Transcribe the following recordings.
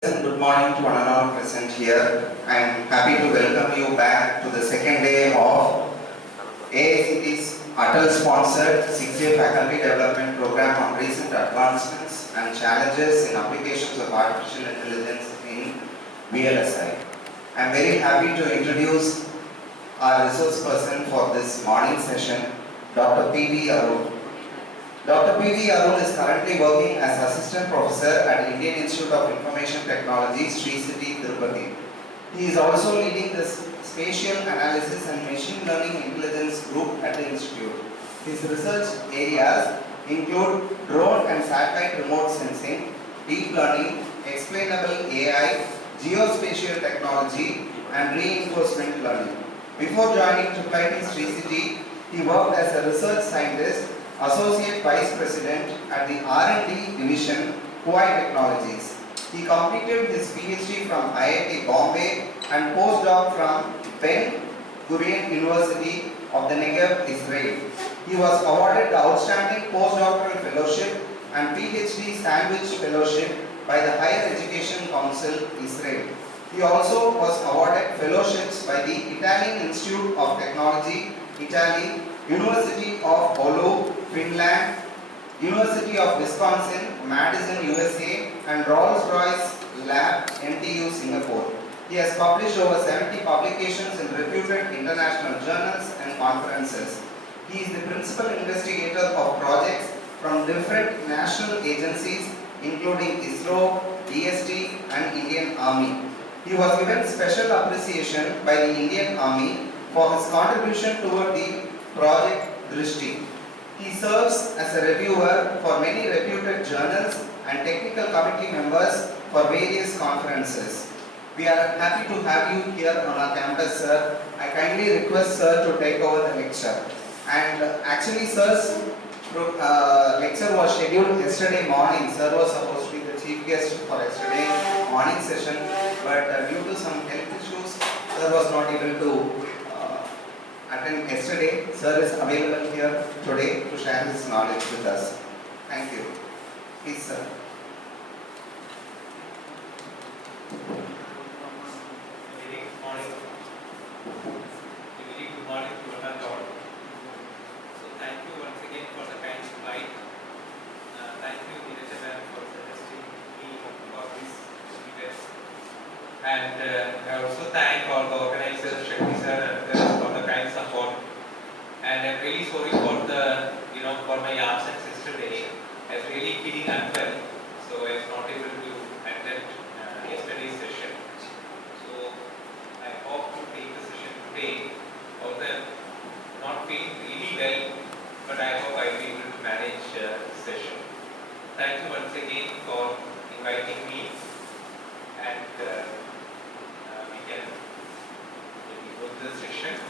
Good morning to one and all present here. I am happy to welcome you back to the second day of IIIT's Atal sponsored 6-day faculty development program on recent advancements and challenges in applications of artificial intelligence in VLSI. I am very happy to introduce our resource person for this morning session, Dr. P V Arun. Dr. P V Arun is currently working as Assistant Professor at Indian Institute of Information Technology, Sricity, Tirupati. He is also leading the Spatial Analysis and Machine Learning Intelligence Group at the Institute. His research areas include drone and satellite remote sensing, deep learning, explainable AI, geospatial technology, and reinforcement learning. Before joining IIIT Sricity, he worked as a research scientist, Associate Vice President at the R&D Division, Huawei Technologies. He completed his PhD from IIT Bombay and postdoc from Ben Gurion University of the Negev, Israel. He was awarded the Outstanding Postdoctoral Fellowship and PhD Sandwich Fellowship by the Higher Education Council, Israel. He also was awarded fellowships by the Italian Institute of Technology, Italy, University of Oulu, Finland, University of Wisconsin, Madison, USA, and Rolls-Royce Lab, NTU, Singapore. He has published over 70 publications in reputed international journals and conferences. He is the principal investigator of projects from different national agencies, including ISRO, DST, and Indian Army. He was given special appreciation by the Indian Army for his contribution toward the Project Drishti. He serves as a reviewer for many reputed journals and technical committee members for various conferences. We are happy to have you here on our campus, sir. I kindly request sir to take over the lecture. And actually, sir's lecture was scheduled yesterday morning. Sir was supposed to be the chief guest for yesterday morning session, but due to some health issues, sir was not able to attend yesterday. Sir is available here today to share his knowledge with us. Thank you. Please, sir. Very good morning. Very good morning to one and all. So thank you once again for the kind invite. Thank you, Neeraj, for suggesting me for this event. And I also thank all the organizers, Sricity sir, and others for the kind support. And I'm really sorry for the, for my absence yesterday. I was really feeling unwell, so I was not able to attend yesterday's session. So I hope to take the session today. Although not feeling really well, but I hope I will be able to manage the session. Thank you once again for inviting me, and we can maybe go to the session.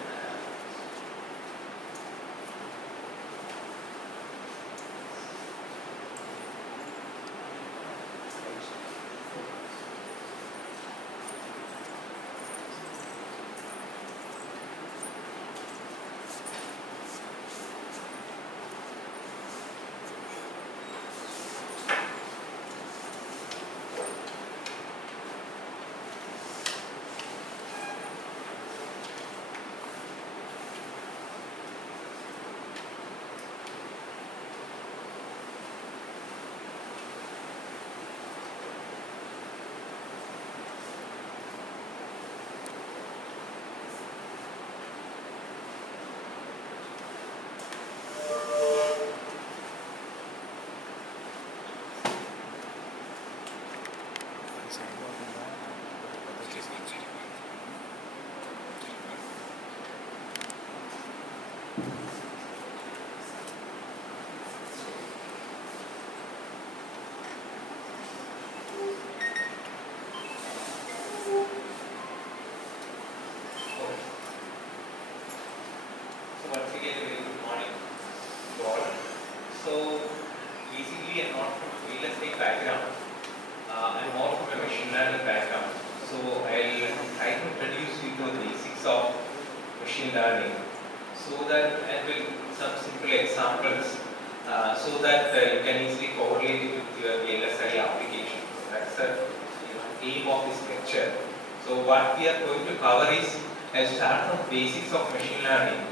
Once again, a very good morning to all. So, basically, I'm not from a VLSI background. I'm more from a machine learning background. So, I'll try to introduce you to the basics of machine learning, so that and will some simple examples, so that you can easily correlate it with your VLSI application. So that's a aim of this lecture. So what we are going to cover is, I'll start from basics of machine learning.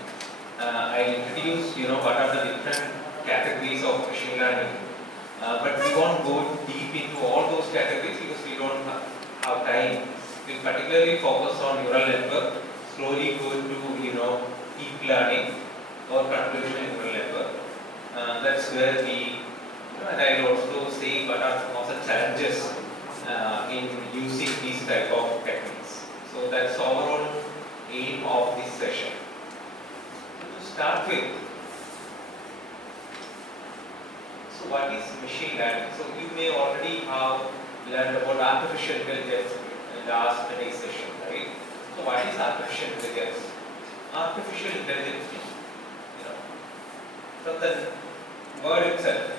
I'll introduce, what are the different categories of machine learning. But we won't go deep into all those categories because we don't have time. We'll particularly focus on neural network, slowly go to, deep learning or convolutional neural network. That's where we, and I'll also say what are some of the challenges in using these type of techniques. So that's overall aim of this session. To start with, so what is machine learning? So you may already have learned about artificial intelligence in the last today's session, right? So what is artificial intelligence? Artificial intelligence means, from the word itself,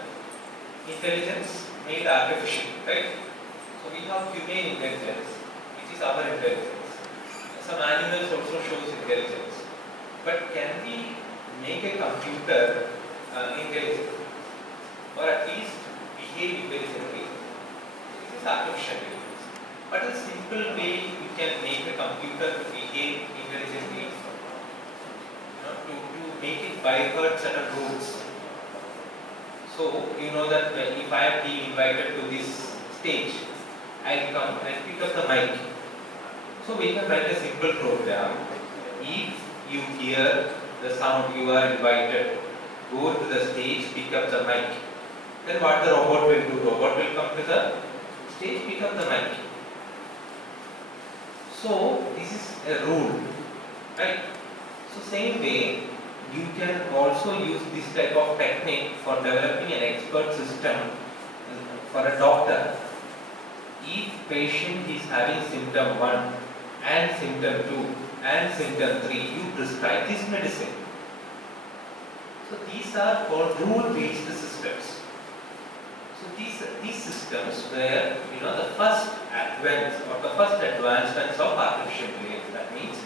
intelligence made artificial, right? So we have human intelligence, which is our intelligence. Some animals also shows intelligence. But can we make a computer intelligent? Or at least behave intelligently? This is artificial intelligence. But a simple way you can make a computer to behave intelligently, to make it bypass certain rules. So you know that if I am being invited to this stage, I'll come and pick up the mic. So we can write a simple program. If you hear the sound, you are invited, go to the stage, pick up the mic. Then what the robot will do? Robot will come to the stage, pick up the mic. So this is a rule, right? So same way, you can also use this type of technique for developing an expert system for a doctor. If patient is having symptom 1 and symptom 2 and symptom 3, you prescribe this medicine. So these are called rule-based systems. So these systems where the first advance or the first advancements of artificial intelligence, that means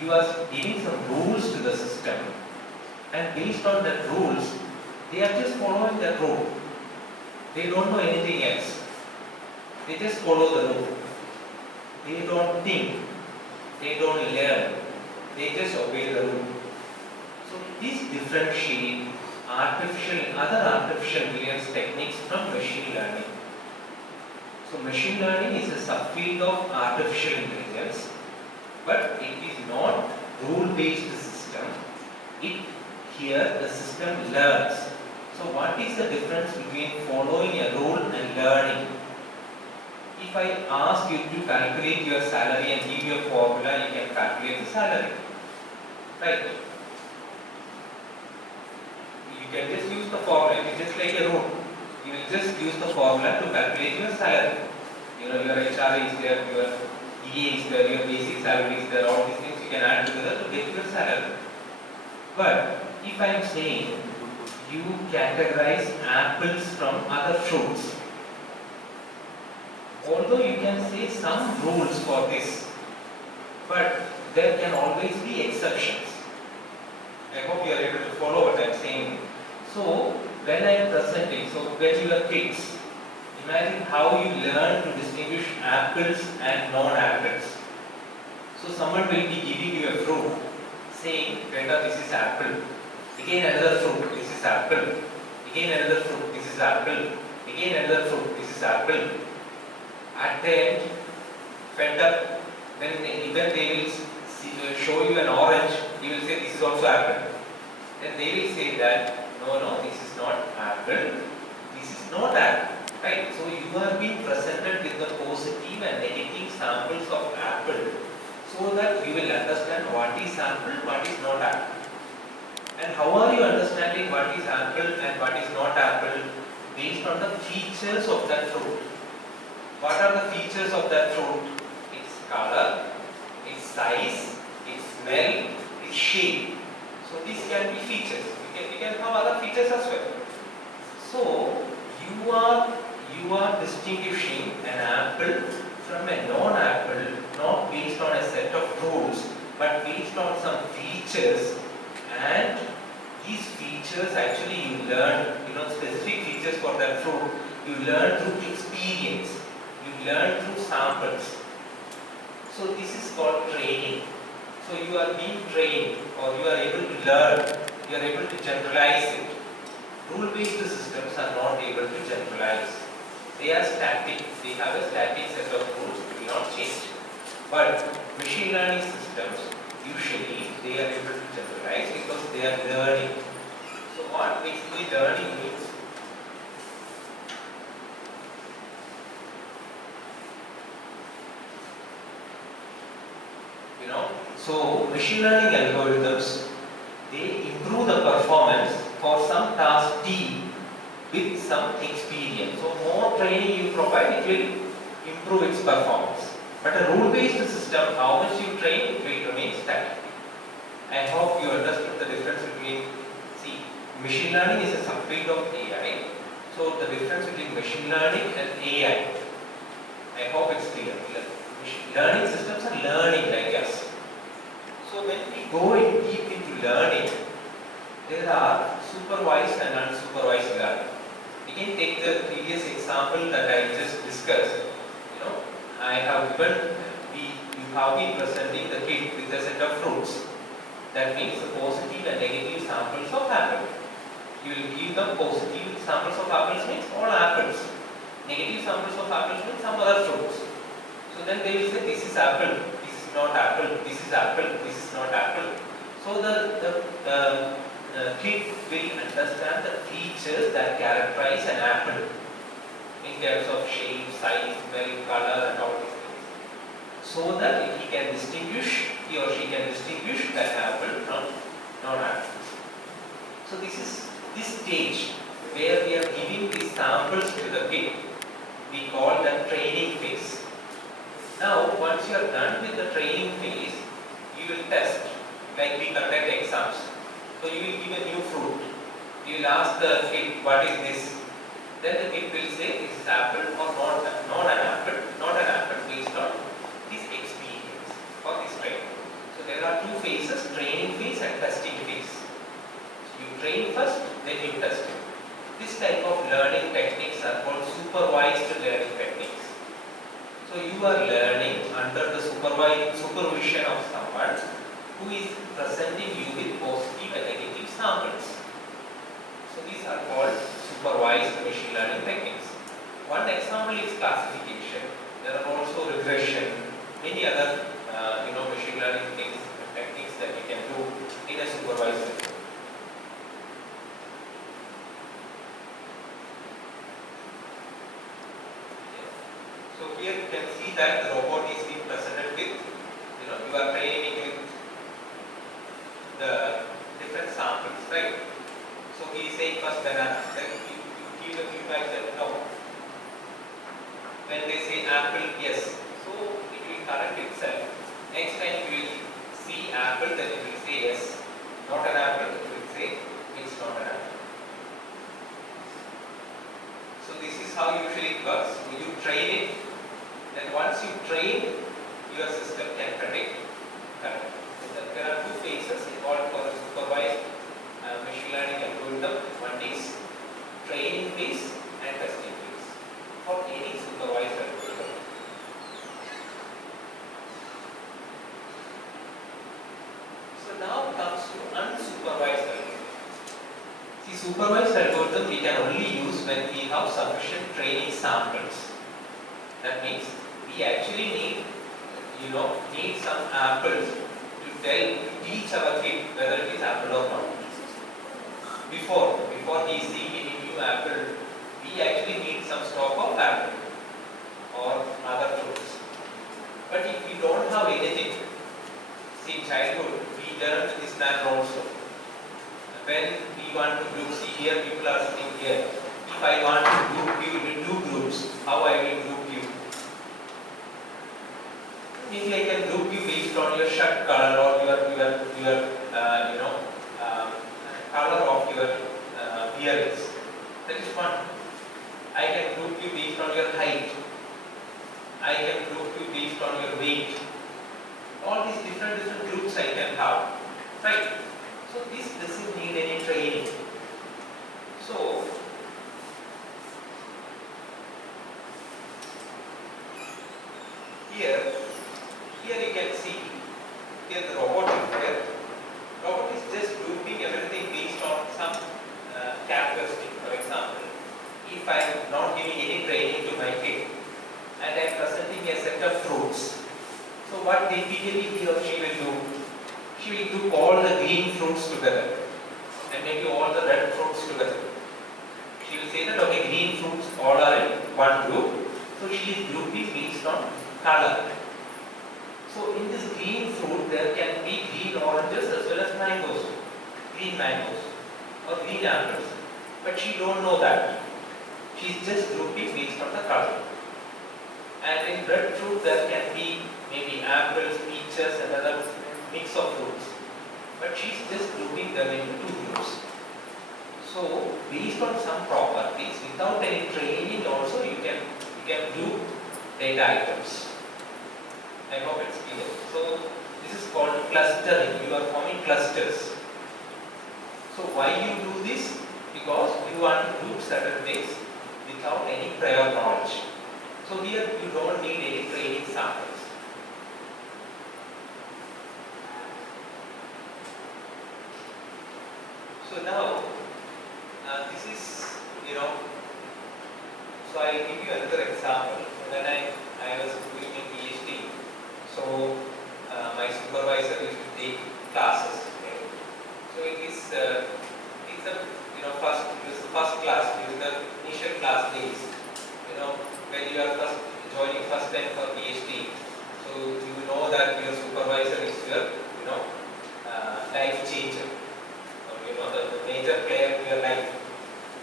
you are giving some rules to the system, and based on that rules, they are just following that rule. They don't know anything else. They just follow the rule. They don't think. They don't learn. They just obey the rule. So this differentiate other artificial intelligence techniques from machine learning. So machine learning is a subfield of artificial intelligence, but it is not rule-based system. Here the system learns. So what is the difference between following a rule and learning? If I ask you to calculate your salary and give you a formula, you can calculate the salary, right? You can just use the formula. It's just like a rule. You will just use the formula to calculate your salary. Your HR is there, your DA is there, your basic salary is there, all these things you can add together to get your salary. But if I am saying you categorize apples from other fruits, although you can say some rules for this, but there can always be exceptions. I hope you are able to follow what I am saying. So when I am presenting, so when you are kids, imagine how you learn to distinguish apples and non-apples. So someone will be giving you a fruit, saying, Brenda, this is apple. Again another fruit, this is apple. Again another fruit, this is apple. Again another fruit, this is apple. At the end, fed up, then even they will show you an orange, you will say this is also apple. Then they will say that, no, this is not apple, this is not apple. Right? So you are being presented with the positive and negative samples of apple, so that you will understand what is apple, what is not apple. And how are you understanding what is apple and what is not apple? Based on the features of that fruit. What are the features of that fruit? Its color, its size, its smell, its shape. So these can be features. We can have other features as well. So you are distinguishing an apple from a non-apple, not based on a set of rules, but based on some features. And these features actually you learn, specific features for that fruit, you learn through experience. You learn through samples. So this is called training. So you are being trained, or you are able to learn, you are able to generalize it. Rule-based systems are not able to generalize. They are static. They have a static set of rules, do not change. But machine learning systems, usually they are able to generalize because they are learning. So what basically learning means? So machine learning algorithms, they improve the performance for some task T with some experience. So more training you provide, it will improve its performance. But a rule-based system, how much you train, it will remain static. I hope you understood the difference between, see, machine learning is a subfield of AI. So the difference between machine learning and AI, I hope it's clear. Learning systems are learning like us. So when we go in deep into learning, there are supervised and unsupervised learning. We can take the previous example that I just discussed. I have given, you have been presenting the kid with a set of fruits. That means the positive and negative samples of apple. You will give them positive samples of apples means all apples. Negative samples of apples means some other fruits. So then they will say this is apple, this is not apple, this is apple, this is not apple. So the kid will understand the features that characterize an apple in terms of shape, size, smell, color and all these things. So that he can distinguish, he or she can distinguish that apple from non-apple. So this is this stage where we are giving these samples to the kid. We call that training phase. Now once you are done with the training phase, you will test, like we conduct exams. So you will give a new fruit. You will ask the kid, what is this? Then the kid will say, this is apple or not an apple based on his experience or his training. So there are two phases, training phase and testing phase. So you train first, then you test it. This type of learning techniques are called supervised learning techniques. So you are learning under the supervision of someone who is presenting you with positive and negative samples. So these are called supervised machine learning techniques. One example is classification. There are also regression, many other machine learning techniques that we can do in a supervised system. So here you can see that the robot is being presented with, you are training with the different samples, right? So he is saying first banana, then you give the feedback that no. When they say apple, yes. So it will correct itself. Next time you will see apple, then it will say yes. Not an apple, it will say it's not an apple. So this is how usually it works. You train it. Then once you train, your system can predict correct. So there are two phases involved for a supervised machine learning algorithm. One is training phase and testing phase for any supervised algorithm. So now comes to unsupervised algorithm. See, supervised algorithm we can only use when we have sufficient training samples. That means we actually need some apples to teach our kid whether it is apple or not. Before he sees any new apple, we actually need some stock of apple or other fruits. But if we don't have anything, see, in childhood we learned this math also. When we want to group, see here people are sitting here. If I want to group you into two groups, how I will group you? Maybe I can group you based on your shirt color or your color of your earrings. That is one. I can group you based on your height. I can group you based on your weight. All these different groups I can have. Right? So this doesn't need any training. So here, here you can see, here the robot is there. Robot is just grouping everything based on some characteristic. For example, if I am not giving any training to my kid and I am presenting a set of fruits, so what typically he or she will do? She will group all the green fruits together and maybe all the red fruits together. She will say that okay, green fruits all are in one group, so she is grouping based on color. So in this green fruit there can be green oranges as well as mangoes, green mangoes or green apples, but she don't know that. She is just grouping based on the color. And in red fruit there can be maybe apples, peaches and other mix of fruits, but she is just grouping them into two groups. So based on some properties, without any training also you can group data items. I hope it's clear. So this is called clustering. You are forming clusters. So why you do this? Because you want to group certain things without any prior knowledge. So here you don't need any training samples. So now this is, so I will give you another example. When I was doing a PhD, so my supervisor used to take classes. Okay? So it is it's a the first class, it is the initial class days. When you are joining first time for PhD, so you know that your supervisor is your life changer. The major player in your life.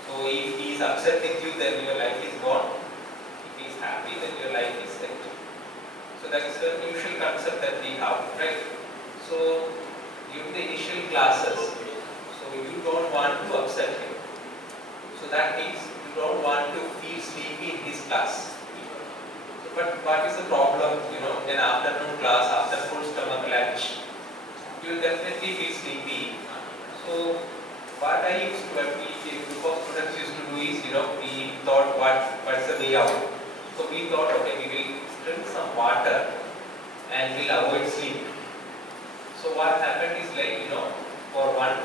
So if he is upset with you, then your life is gone. If he is happy, then your life is set. So that is the usual concept that we have, right? So during the initial classes, so you don't want to upset him. So that means you don't want to feel sleepy in his class. But what is the problem? In afternoon class, after full stomach lunch, you will definitely feel sleepy. So what I used to, what a group of students used to do is, we thought what's the way out. So we thought, okay, we will drink some water and we'll avoid sleep. So what happened is like, for 1,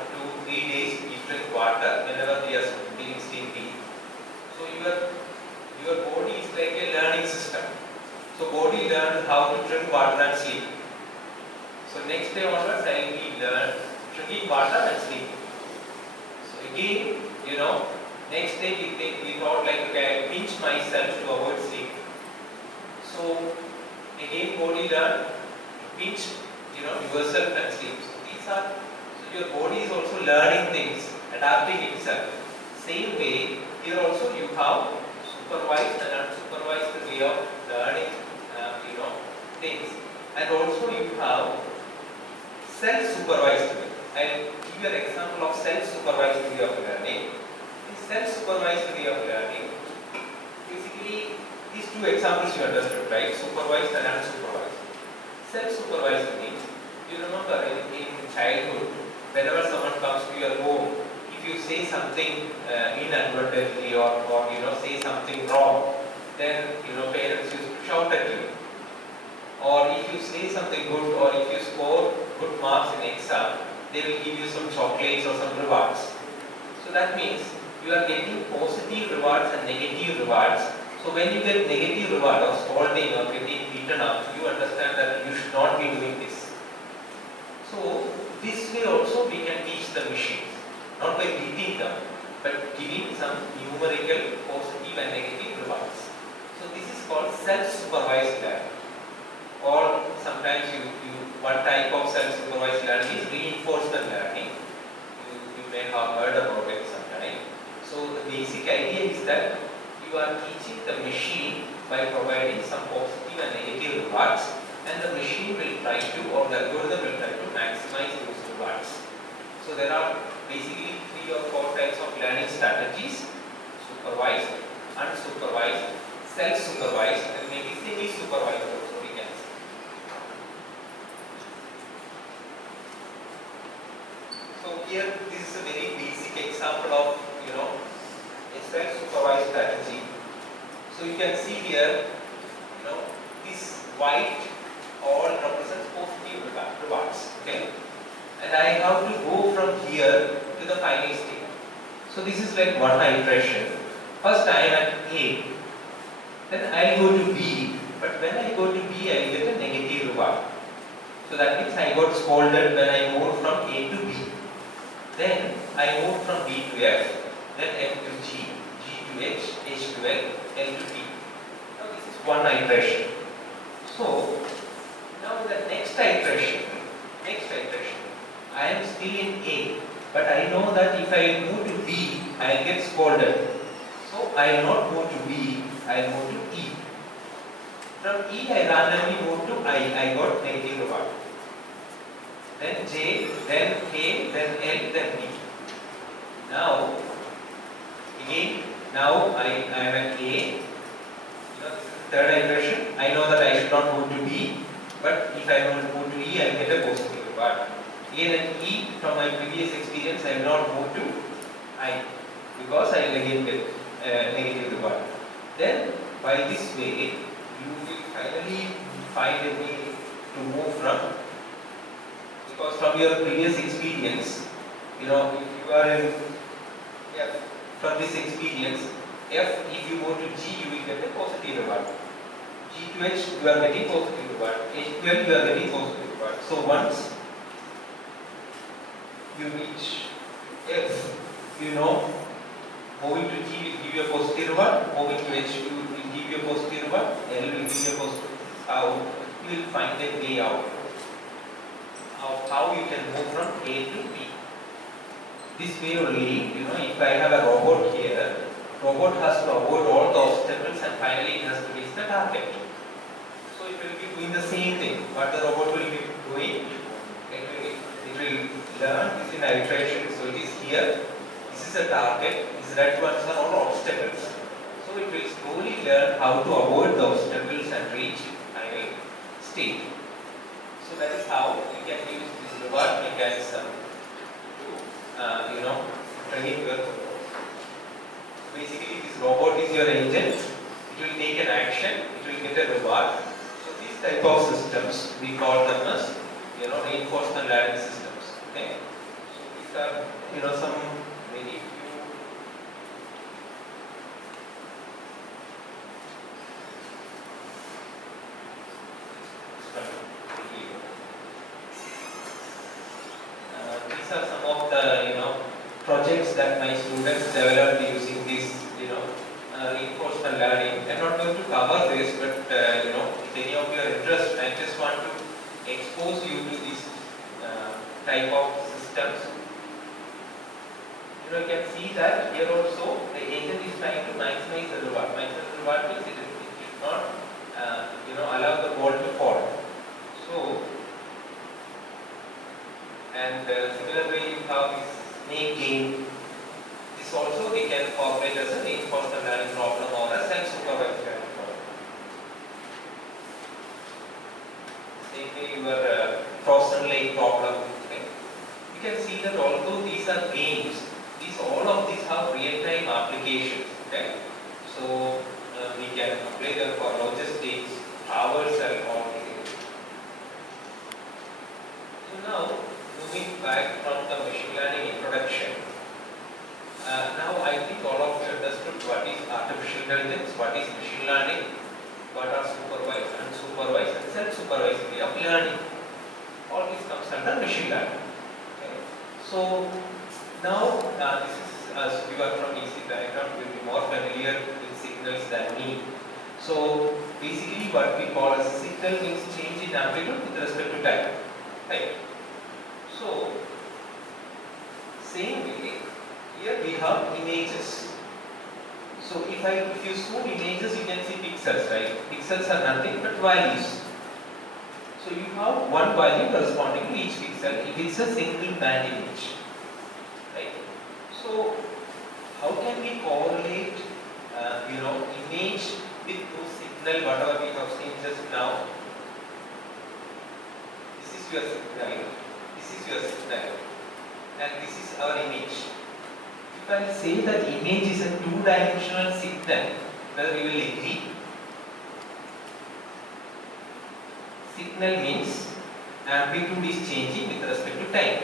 2, 3 days we drink water whenever we are feeling sleepy. So your body is like a learning system. So body learns how to drink water and sleep. So next day onwards I will learn drinking water and sleeping. So again, next day we thought like, okay, I pinch myself to avoid sleep. So again body learn pinch, yourself and sleep. So your body is also learning things, adapting itself. Same way, here also you have supervised and unsupervised way of learning, things, and also you have self-supervised way. I will give you an example of self-supervised way of learning. In self-supervised way of learning, basically these two examples you understood, right? Supervised and unsupervised. Self-supervised means, you remember in childhood, whenever someone comes to your home, if you say something inadvertently or say something wrong, then parents used to shout at you. Or if you say something good, or if you score good marks in exam, they will give you some chocolates or some rewards. So that means you are getting positive rewards and negative rewards. So when you get negative reward of scolding or getting beaten up, you understand that you should not be doing this. So this way also we can teach the machines, not by beating them, but giving some numerical positive and negative rewards. So this is called self-supervised learning. Or sometimes one type of self-supervised learning is reinforcement learning. You may have heard about it sometime. So the basic idea is that you are teaching the machine by providing some positive and negative rewards, and the machine will try to, or the algorithm will try to maximize those rewards. So there are basically 3 or 4 types of learning strategies: supervised, unsupervised, self-supervised, and maybe semi-supervised also we can say. So here this is a very basic example of a self-supervised strategy. So you can see here, this white all represents positive rewards. Okay, and I have to go from here to the final state. So this is like one iteration. First I am at A, then I go to B, but when I go to B I get a negative reward. So that means I got scolded when I moved from A to B. Then I moved from B to F, then F to G, G to H, H to L, L to T. Now this is one iteration. So now the next iteration, I am still in A, but I know that if I move to B, I will get scolded. So I will not move to B, I will move to E. From E I randomly move to I got negative reward. Then J, then K, then L, then B. Now, again, now I am at A. You know, this is the third iteration. I know that I should not move to B, but if I move to E, I will get a positive reward. Again at E, from my previous experience, I will not move to I, because I will again get negative reward. Then, by this way, you will finally find a way to move from, because from your previous experience, you know, if you are in F, from this experience, F, if you go to G, you will get a positive reward. G to H, you are getting positive reward. H to L, you are getting positive reward. So once you reach F, you know, moving to G will give you a positive reward, moving to H will give you a positive reward, L will give you a positive reward. How you will find a way out of how you can move from A to B. This way only, you know, if I have a robot here, robot has to avoid all the obstacles and finally it has to reach the target. So it will be doing the same thing. What the robot will be doing, it will learn this in iteration. So it is here, this is a target, these red ones are all obstacles. So it will slowly learn how to avoid the obstacles and reach final state. So that is how you can use this reward mechanism to, you know, train your robot. Basically, this robot is your agent. It will take an action. It will get a reward. So these type of systems we call them as, you know, reinforcement learning systems. Okay. So these are, you know, some very few. These are some of the, you know, projects that my students developed using this, you know, reinforcement learning. I'm not going to cover this, but you know, if any of you are interested, I just want to expose you to these type of systems. You know, you can see that here also the agent is trying to maximize the reward. Maximize the reward means it should not, you know, allow the ball to fall. So, and similar way you have this snake game. This also we can formulate as a reinforcement learning problem or a self-supervised learning problem. Same way your frozen lake problem. Okay. You can see that although these are games, all of these have real-time applications. Okay. So we can apply them for logistics, hours and all these. So now moving back from the machine learning introduction. Now I think all of you understood what is artificial intelligence, what is machine learning, what are supervised, unsupervised and self-supervised way of learning. All this comes under machine learning. Okay. So now this is, as you are from EC background, you will be more familiar with signals than me. So basically what we call as a signal means change in amplitude with respect to time. Right? So same way, here we have images. So if you zoom images, you can see pixels, right? Pixels are nothing but values. So you have one value corresponding to each pixel if it's a single band image, right? So how can we correlate, you know, image with those signal whatever we have seen just now? This is your signal. This is your signal, and this is our image. If I say that image is a two-dimensional signal, whether we will agree? Signal means amplitude is changing with respect to time.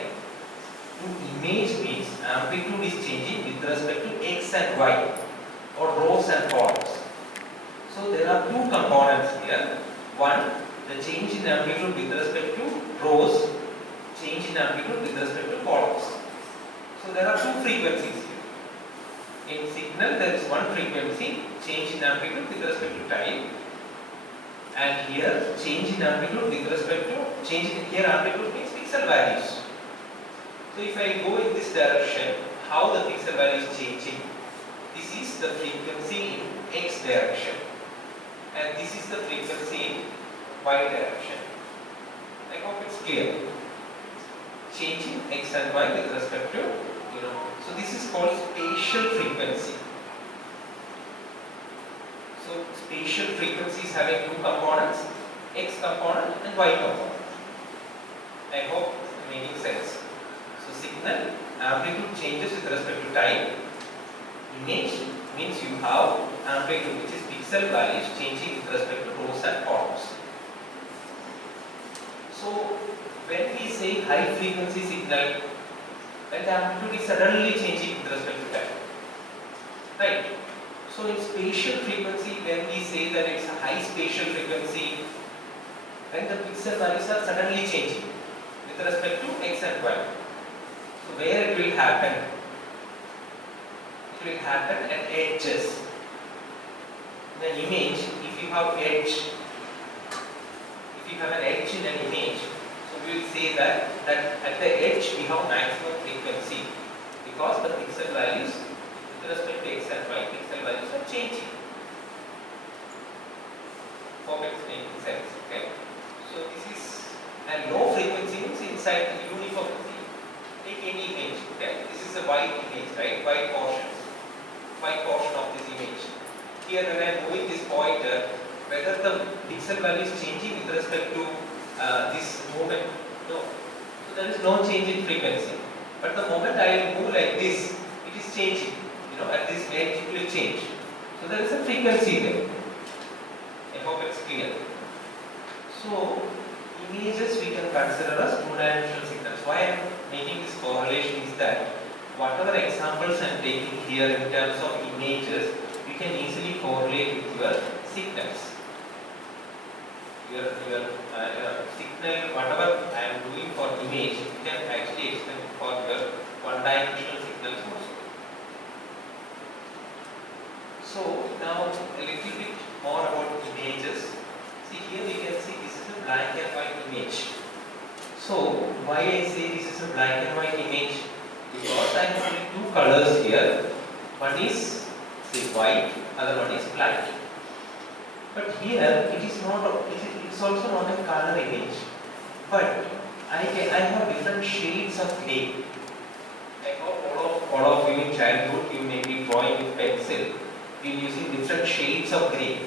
Image means amplitude is changing with respect to x and y, or rows and columns. So there are two components here. One, the change in amplitude with respect to rows, change in amplitude with respect to columns. So there are two frequencies here. In signal there is one frequency, change in amplitude with respect to time, and here change in amplitude with respect to here amplitude means pixel values. So if I go in this direction, how the pixel value is changing? This is the frequency in x direction, and this is the frequency in y direction. I hope it's clear. Changing x and y with respect to, so this is called spatial frequency. So spatial frequency is having two components, x component and y component. I hope it's making sense. So signal, amplitude changes with respect to time. Image means you have amplitude, which is pixel values changing with respect to rows and columns. So when we say high frequency signal, then the amplitude is suddenly changing with respect to time. Right? So in spatial frequency, when we say that it's a high spatial frequency, then the pixel values are suddenly changing with respect to x and y. So where it will happen? It will happen at edges. In an image, if you have an edge in an image, so we will say that at the edge we have maximum frequency, because the pixel values with respect to x and y, pixel values are changing. Hope it's making sense. Okay. So this is a low frequency means inside the uniform. Take any image. Okay. This is a white image, right? White portion of this image. Here when I am moving this pointer, whether the pixel value is changing with respect to this movement? No. So there is no change in frequency. But the moment I move like this, it is changing. At this edge it will change. So there is a frequency there. I hope it's clear. So images we can consider as two-dimensional signals. Why I am making this correlation is that whatever examples I am taking here in terms of images, you can easily correlate with your signals. Your signal, whatever I am doing for image, you can actually extend for your one-dimensional signals also. So now a little bit more about images. See here we can see this is a black and white image. So why I say this is a black and white image? Because I have only two colors here. One is say white, other one is black. But here it is not. It's also not a color image. But I have different shades of grey. I hope all of you in childhood you may be drawing with pencil. You using different shades of grey.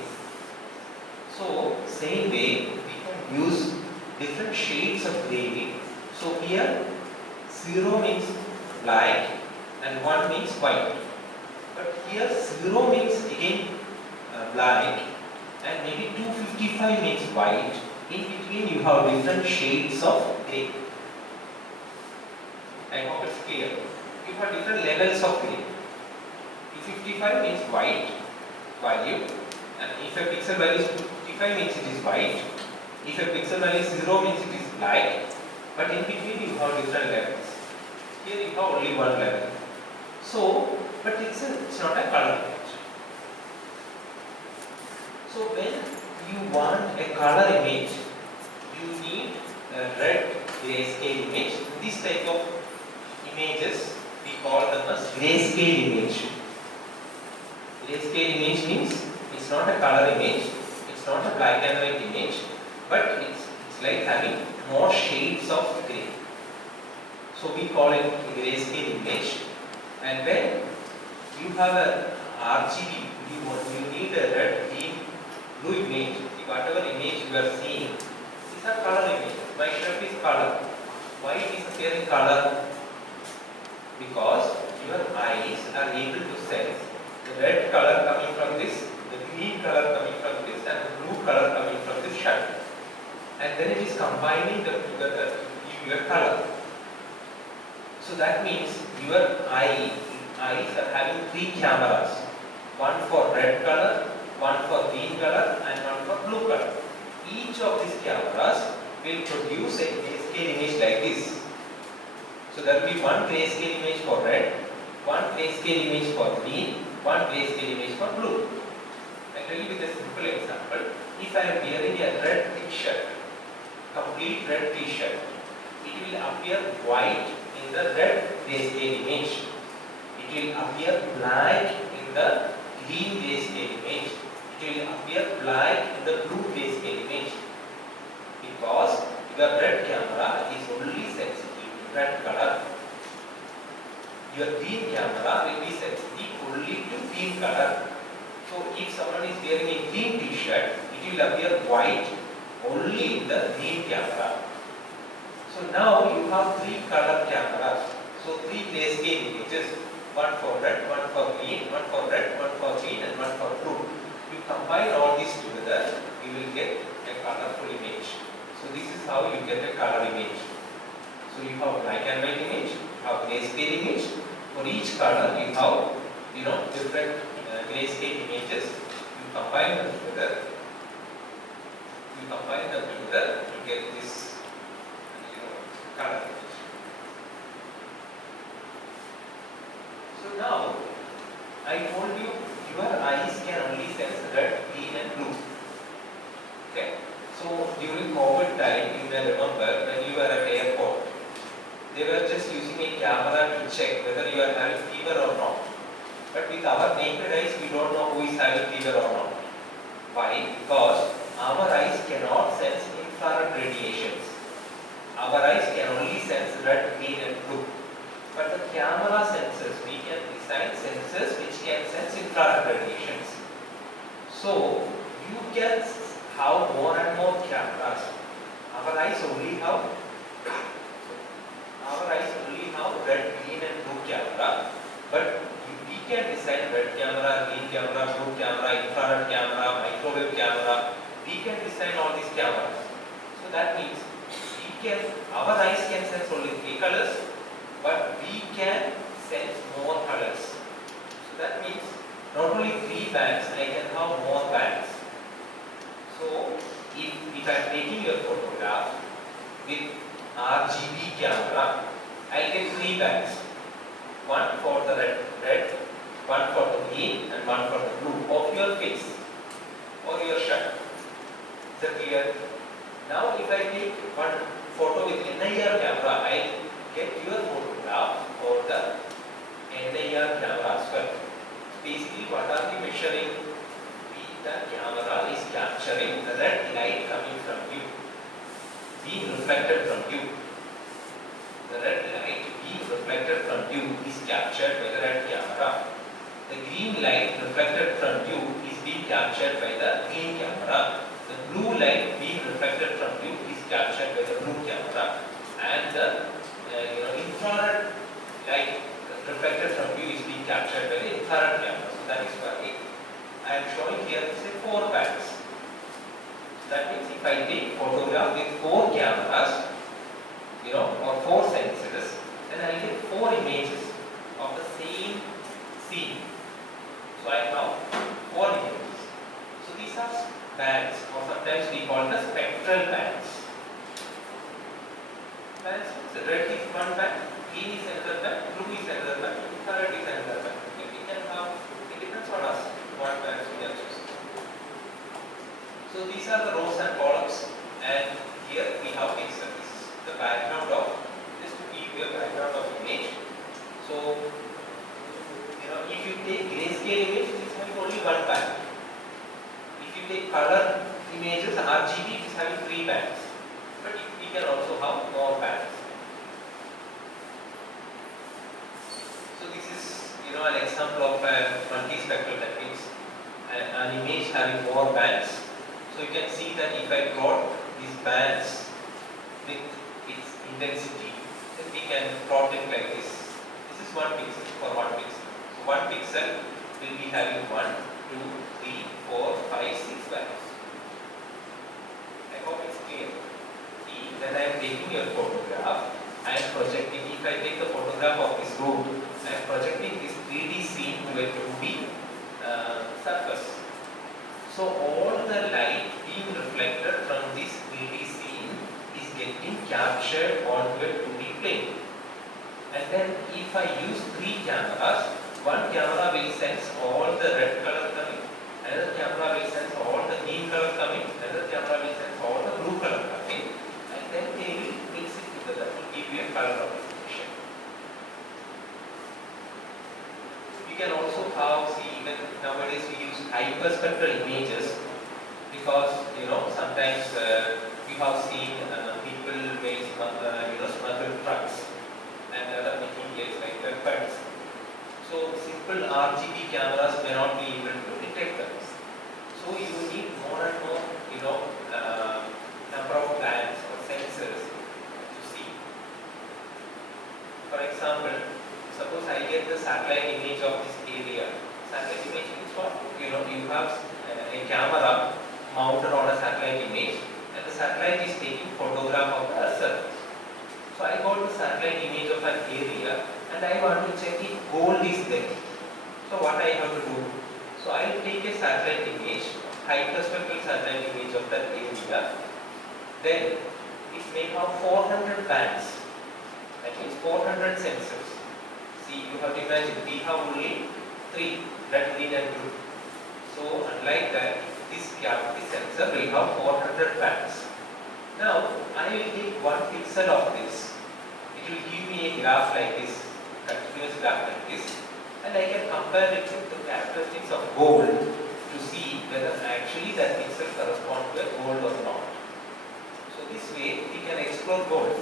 So same way we can use different shades of grey. So here 0 means black and 1 means white. But here 0 means again black and maybe 255 means white. In between you have different shades of grey. I hope it's clear. You have different levels of grey. 255 means white value, and if a pixel value is 255 means it is white. If a pixel value is 0 means it is black. But in between you have different levels. Here you have only one level. So, but it's not a color image. So when you want a color image, you need a red grayscale image. This type of images we call them as grayscale image. Grayscale image means it's not a color image, it's not a black and white image, but it's like having more shades of grey. So we call it a grayscale image. And when you have a RGB, you need a red, green, blue image. Whatever image you are seeing, these are color image. My shirt is color. Why it is appearing color? Because your eyes are able to sense the red color coming from this, the green color coming from this, and the blue color coming from this shirt. and then it is combining them together to give you a color. So that means your eyes are having three cameras, one for red color, one for green color, and one for blue color. Each of these cameras will produce a grayscale image like this. So there will be one grayscale image for red, one grayscale image for green, one grayscale image for blue. I tell you with a simple example. If I am wearing a red t-shirt, complete red t-shirt, it will appear white in the red grayscale image. It will appear black in the green grayscale image. It will appear black in the blue grayscale image. Because your red camera is only sensitive to red color. Your green camera will be sensitive only to green color. So if someone is wearing a green t-shirt, it will appear white only in the green camera. So now you have three color cameras. So three grayscale images, one for red, one for green, one for red, one for green, and one for blue. You combine all these together, you will get a colorful image. So this is how you get a color image. So you have black and white image, you have grayscale image. For each color, you have different grayscale images. You combine them together. To get this color image. So now I told you your eyes can only sense red, green, and blue. Okay. So during COVID time, you may remember when you were at airport, they were just using a camera to check whether you are having fever or not. But with our naked eyes, we don't know who is having fever or not. Why? Because our eyes cannot sense infrared radiations. Our eyes can only sense red, green, and blue. But the camera sensors, we can design sensors which can sense infrared radiations. So you can have more and more cameras. Our eyes only have red, green, and blue camera. But we can design red camera, green camera, blue camera, infrared camera, microwave camera. We can design all these cameras. So that means our eyes can sense only three colors, but we can sense more colors. So that means not only three bands, I can have more bands. So if I am taking your photograph with RGB camera, I will get three bands. One for the red, one for the green, and one for the blue of your face or your shirt. Is that clear? Now if I take one photo with NIR camera, I get your photograph or the NIR camera as well. Basically, what are we measuring? The camera is capturing the red light coming from you, being reflected from you. The red light being reflected from you is captured by the red camera. The green light reflected from you is being captured by the green camera. The blue light being reflected from you is captured by the blue camera, and the infrared light reflected from you is being captured by the infrared camera. So that is why I am showing here say 4 bands. So that means if I take photograph with 4 cameras, or 4 sensors, then I get 4 images of the same scene. So I have 4 images. So these are bands, or sometimes we call them spectral bands. So red is one band, green is another band, blue is another band, infrared is another band. We can have, it depends on us what bands we are choosing. So these are the rows and columns, and here we have pixels. This is the background of, just to give you a background of image. So if you take grayscale image, it is having only one band. If you take color images, RGB, it is having 3 bands. But we can also have more bands. So this is an example of a multispectral techniques, an image having more bands. So you can see that if I plot these bands with its intensity, then we can plot it like this. This is 1 pixel for 1 pixel. So 1 pixel will be having 1, 2, 3, 4, 5, 6 bands. I hope it's clear. taking your photograph, I am projecting, if I take the photograph of this road, I am projecting this 3D scene to a 2D surface. So all the light being reflected from this 3D scene is getting captured onto a 2D plane. And then if I use 3 cameras, one camera will sense all the red color coming, another camera will sense all the green color coming, another camera will sense all the blue color coming, and then they will mix it together to give you a color representation. We can also have, see, even nowadays we use hyperspectral images because sometimes we have seen people may smuggle drugs and other materials like weapons. So simple RGB cameras may not be able to detect them. So you need more and more, number of bands or sensors to see. For example, suppose I get the satellite image of this area. Satellite image is what? You have a camera mounted on a satellite image, and the satellite is taking photograph of the Earth. So I got the satellite image of an area, and I want to check if gold is there. So what I have to do? So I will take a satellite image, hyperspectral satellite image of that area. Then it may have 400 bands. That means 400 sensors. See, you have to imagine we have only 3, red, green and blue. So unlike that, this sensor will have 400 bands. Now I will take one pixel of this. It will give me a graph like this, continuous graph like this, and I can compare it with the characteristics of gold to see whether actually that pixel corresponds to a gold or not. So this way we can explore gold.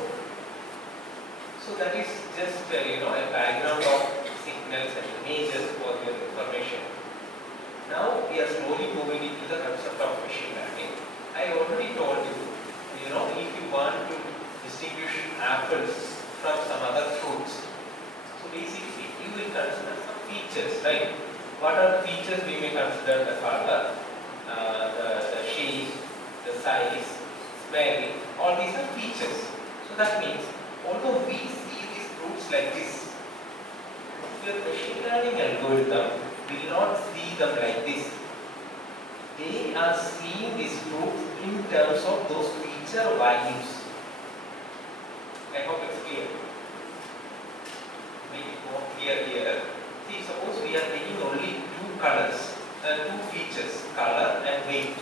So that is just a background of signals and images for your information. Now we are slowly moving into the concept of machine learning. I already told you, if you want to distinguish apples from some other fruits, so basically you will consider some features, right? What are the features we may consider? The color, the shape, the size, smelling, all these are features. So that means, although we see these fruits like this, your machine learning algorithm will not see them like this. They are seeing these fruits in terms of those feature values. I hope it's clear. Make it more clear here. See, suppose we are taking only 2 colors, 2 features, color and weight.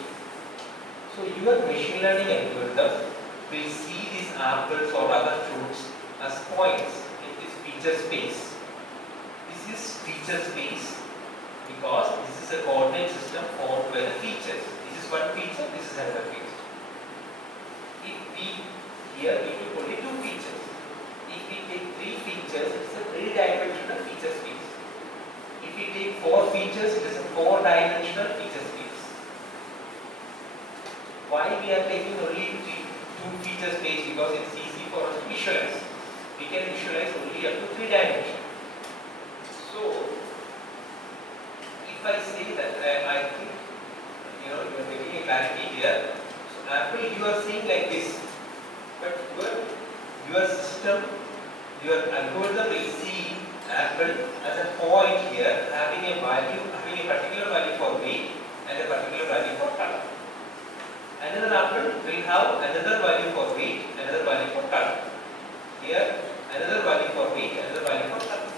So your machine learning algorithm will see these apples or other fruits as points in this feature space. This is feature space because this is a coordinate system formed by the features. This is one feature, this is another feature. If here we take only 2 features. If we take 3 features, it is a 3-dimensional feature space. If we take 4 features, it is a 4-dimensional feature space. Why we are taking only 2 feature space? Because it's easy for us to visualize. We can visualize only up to 3 dimensions. So if I say that I think you are getting a clarity here. So apple you are seeing like this, but your system, your algorithm will see apple as a point here having a particular value for weight and a particular value for color. Another apple will have another value for weight, another value for color. Here another value for weight, another value for color.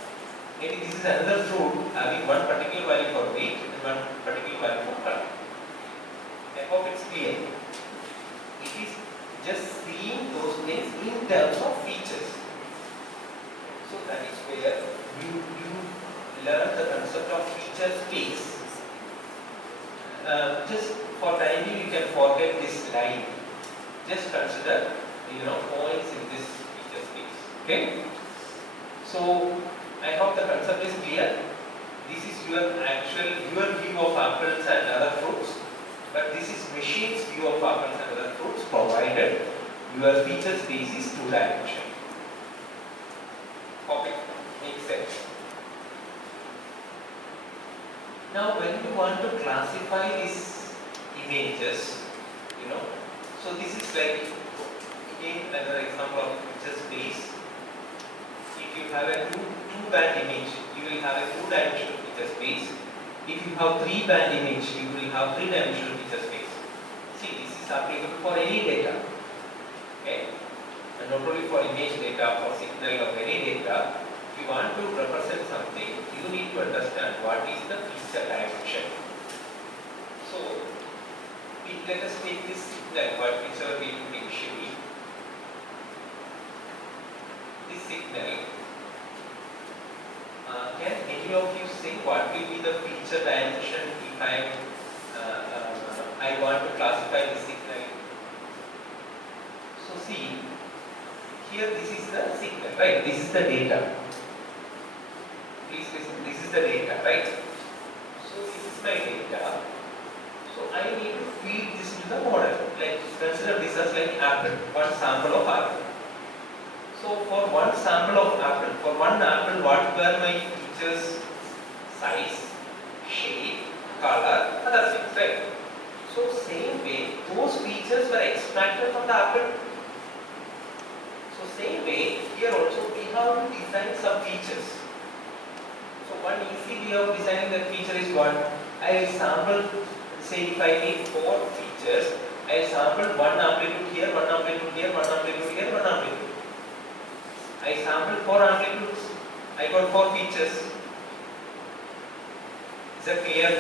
Maybe this is another fruit having one particular value for weight and one particular value for color. I hope it's clear. It is just seeing those things in terms of features. So that is where you learn the concept of feature space. Just for time being, you can forget this line. Just consider, points in this feature space. Okay? So I hope the concept is clear. This is your view of apples and other fruits, but this is machine's view of apples and other fruits, provided your feature space is 2-dimensional. Okay, makes sense. Now, when you want to classify these images, so this is like Again, another example of feature space. If you have a two-band image, you will have a two-dimensional feature space. If you have three-band image, you will have three-dimensional feature space. See, this is applicable for any data. Okay? And not only for image data, for signal of any data. If you want to represent something, you need to understand what is the feature dimension. So, let us take this signal, whichever we took initially. This signal, can any of you say what will be the feature dimension if I want to classify the signal? So see, here this is the signal, right? This is the data. Please listen, this is the data, right? So this is my data. So I need to feed this to the model. Like consider this as like apple, one sample of apple. So for one sample of apple, for one apple, what were my features? Size, shape, color, other things, right? So same way, those features were extracted from the apple. So same way, here also we have to design some features. So one easy way of designing that feature is what? I will sample, say if I need 4 features, I will sample one amplitude here, one amplitude here, one amplitude here, one amplitude. I sampled 4 amplitudes, I got 4 features. Is that clear?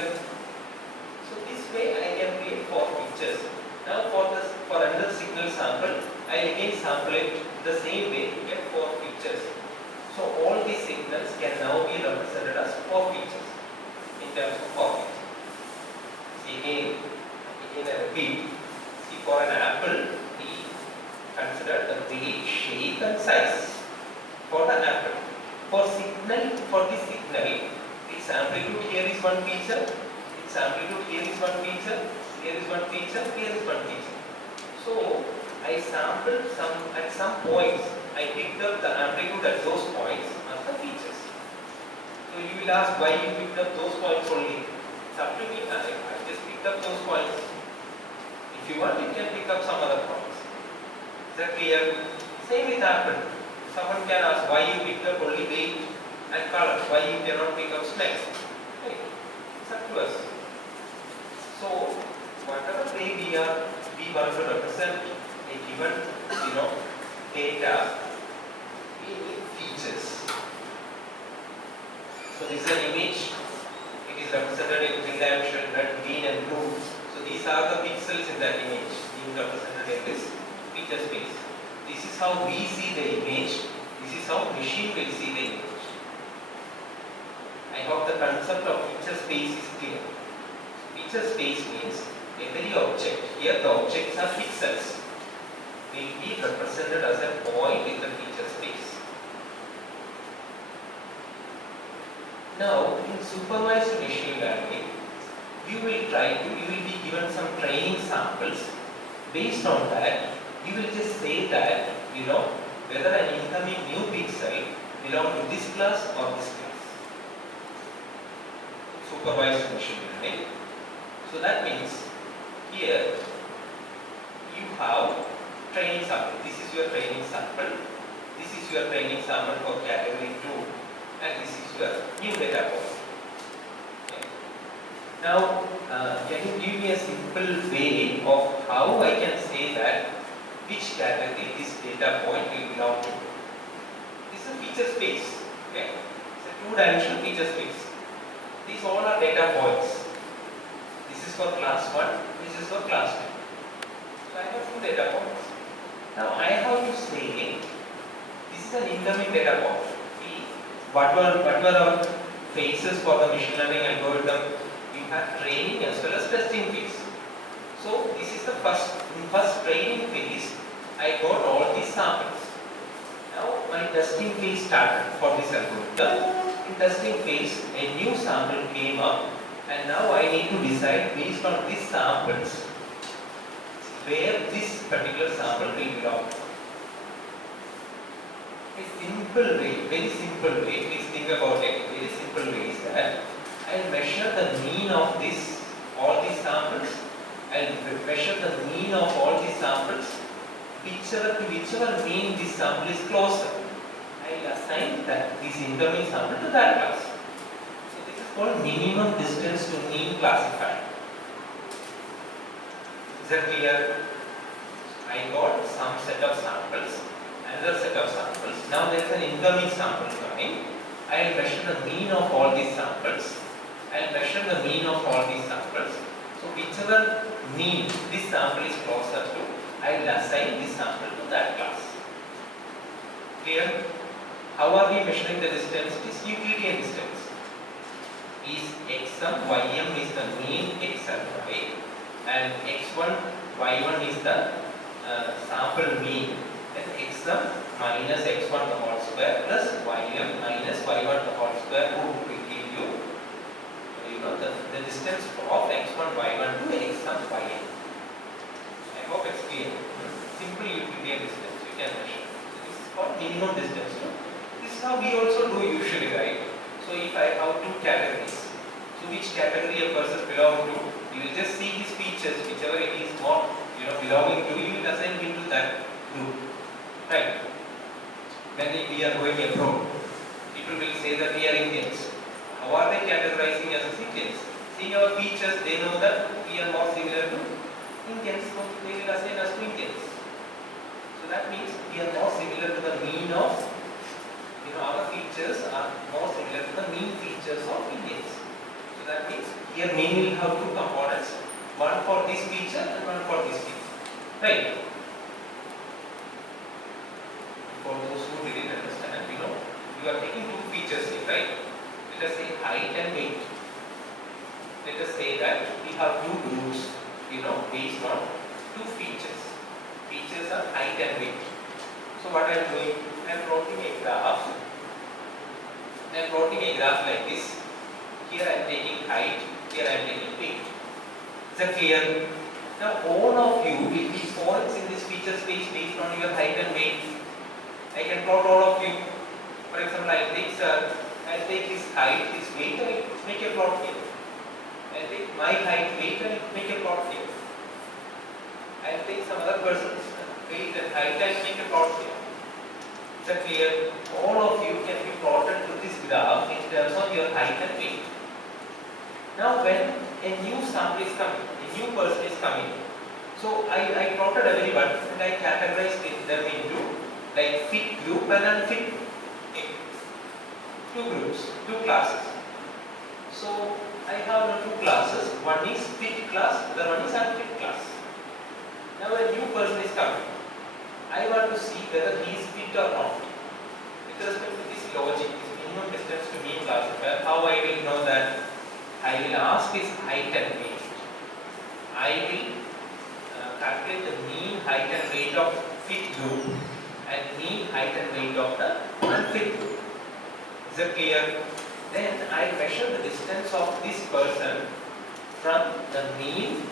So this way I can create 4 features. Now for another signal sample, I again sample it the same way to get 4 features. So all these signals can now be represented as 4 features in terms of 4 features. See again I repeat. See, for an apple, we consider the weight, shape and size. For the apple, for this signal, its amplitude here is one feature, its amplitude here is one feature, here is one feature, here is one feature. So I sampled at some points, I picked up the amplitude at those points as the features. So you will ask why you picked up those points only. It's up to me, I just picked up those points. If you want, you can pick up some other points. Is that clear? Same with apple. Someone can ask why you picked up only weight and color, why you cannot pick up smells. Okay. It's up to us. So, whatever way we want to represent a given, data, we need features. So this is an image. It is represented in 3 dimension, red, green and blue. So these are the pixels in that image being represented in this feature space. This is how we see the image. This is how machine will see the image. I hope the concept of feature space is clear. Feature space means every object, here the objects are pixels, will be represented as a point in the feature space. Now, in supervised machine learning, you will be given some training samples. Based on that, you will just say that, whether an incoming new pixel belongs to this class or this class. Supervised machine learning. So that means here you have training sample. This is your training sample. This is your training sample for category 2, and this is your new data point. Okay. Now, can you give me a simple way of how I can say that which category this data point will belong to? This is a feature space. Okay? It's a 2-dimensional feature space. These all are data points. This is for class 1, this is for class 2. So I have 2 data points. Now I have to say this is an incoming data point. What were our phases for the machine learning algorithm? We had training as well as testing phase. So this is the first training phase. I got all these samples. Now my testing phase started for this algorithm. In testing phase, a new sample came up, and now I need to decide based on these samples where this particular sample will belong. A simple way, very simple way, please think about it. Very simple way is that I will measure the mean of all these samples. I will measure the mean of all these samples whichever mean this sample is closer, I will assign that this incoming sample to that class. So this is called minimum distance to mean classifier. Is that clear? I got some set of samples, another set of samples. Now there is an incoming sample coming. I will measure the mean of all these samples. I will measure the mean of all these samples. So whichever mean this sample is closer to, I will assign this sample to that class. Clear? How are we measuring the distance? It is Euclidean distance. Is xm, ym is the mean x and y, and x1, y1 is the sample mean. Then xm minus x1 the whole square plus ym minus y1 the whole square will give you, the distance of x1, y1 to xm, yn. I hope it's clear. Simple Euclidean distance you can measure. This is called minimum distance. This is how we also do usually, right? So if I have two categories, so which category a person belongs to, you will just see his features, whichever it is more belonging to, you will assign him to that group. Right? When we are going abroad, people will say that we are Indians. How are they categorizing as Indians? Seeing our features, they know that we are more similar to Indians, so they will assign us to Indians. So that means we are more similar to the mean of, our features are more similar to the mean features of Indians. So that means here mean will have two components, one for this feature and one for this feature. Right? For those who didn't understand, you are taking two features here, right? Let us say height and weight. Let us say that we have two groups, based on two features. Features are height and weight. So what I am doing, I am plotting a graph. I am plotting a graph like this. Here I am taking height, here I am taking weight. Is that clear? Now all of you will be points in this feature space based on your height and weight. I can plot all of you. For example, I will take his height, his weight, and make a plot here. I will take my height, weight, and make a plot here. I will take some other person's weight and height and make a plot here. Is that clear? All of you can be plotted to this graph in terms of your height and weight. Now when a new sample is coming, a new person is coming, so I plotted everyone and I categorized them into like fit group and unfit group. Two groups, two classes. So I have now two classes. One is fit class, the other one is unfit class. Now a new person is coming. I want to see whether he is fit or not. With respect to this logic, this minimum distance to mean classifier, how I will know that? I will ask his height and weight. I will calculate the mean height and weight of fit group and mean height and weight of the unfit group. Is that clear? Then I measure the distance of this person from the mean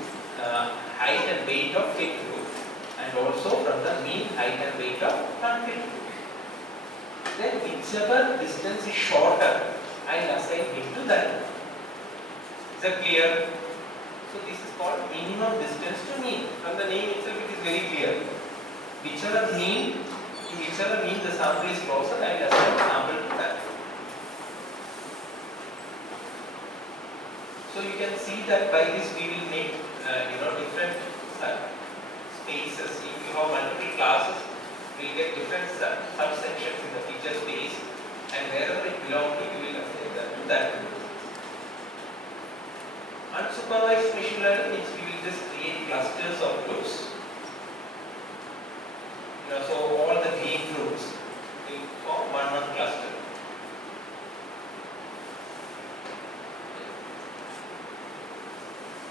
height and weight of fit group and also from the mean height and weight of unfit group. Then whichever distance is shorter, I will assign him to that group. Is that clear? So this is called minimum distance to mean. From the name itself it is very clear. Whichever mean the sample is closer, I will assign the sample to that. So you can see that by this we will make different spaces. If you have multiple classes, we will get different subsections in the feature space, and wherever it belongs to, you will assign that to that group. Unsupervised machine learning means we will just create clusters of groups. So all the green groups will form one cluster.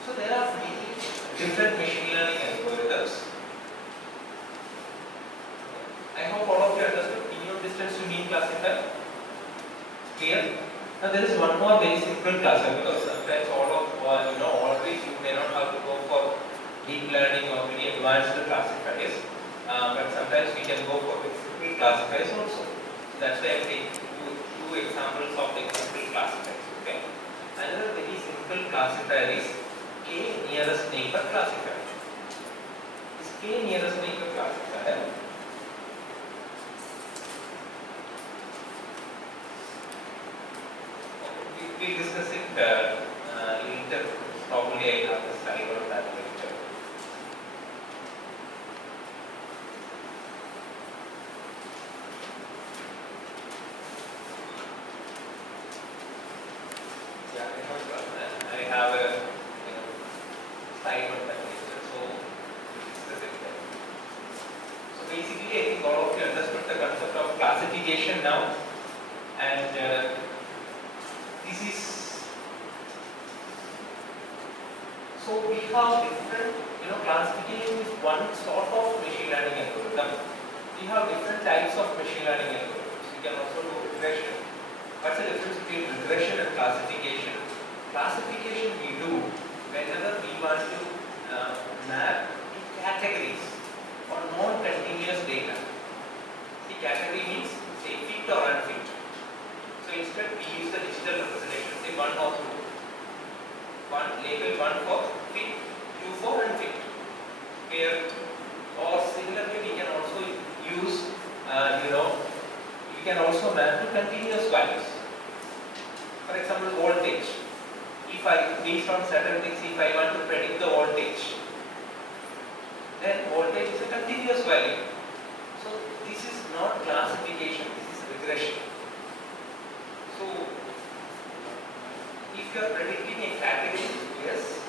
So there are many different machine learning algorithms. I hope all of you understood minimum distance to mean classifier. Clear? Now there is one more very simple classifier, because sometimes always you may not have to go for deep learning or very advanced classifiers, but sometimes we can go for simple classifiers also. So that's why I take two examples of the simple classifiers. Okay. Another very simple classifier is K nearest neighbor classifier. This K K nearest to the classifier. We'll discuss it later. Probably I have the slide on that later. Yeah, I have a slide on that later. So we'll discuss it there. So basically, I think all of you understood the concept of classification now, and this is. So we have different, classification is one sort of machine learning algorithm. We have different types of machine learning algorithms. We can also do regression. What's the difference between regression and classification? Classification we do whenever we want to map categories or non-continuous data. The category means say fit or unfit. So instead we use the digital representation, say 1 or 2. Label 1 for fit, 2 for unfit. Here, or similarly, we can also use, we can also map to continuous values. For example, voltage. If based on certain things, if I want to predict the voltage, then voltage is a continuous value. So this is not classification, this is regression. So if you are predicting a category, yes,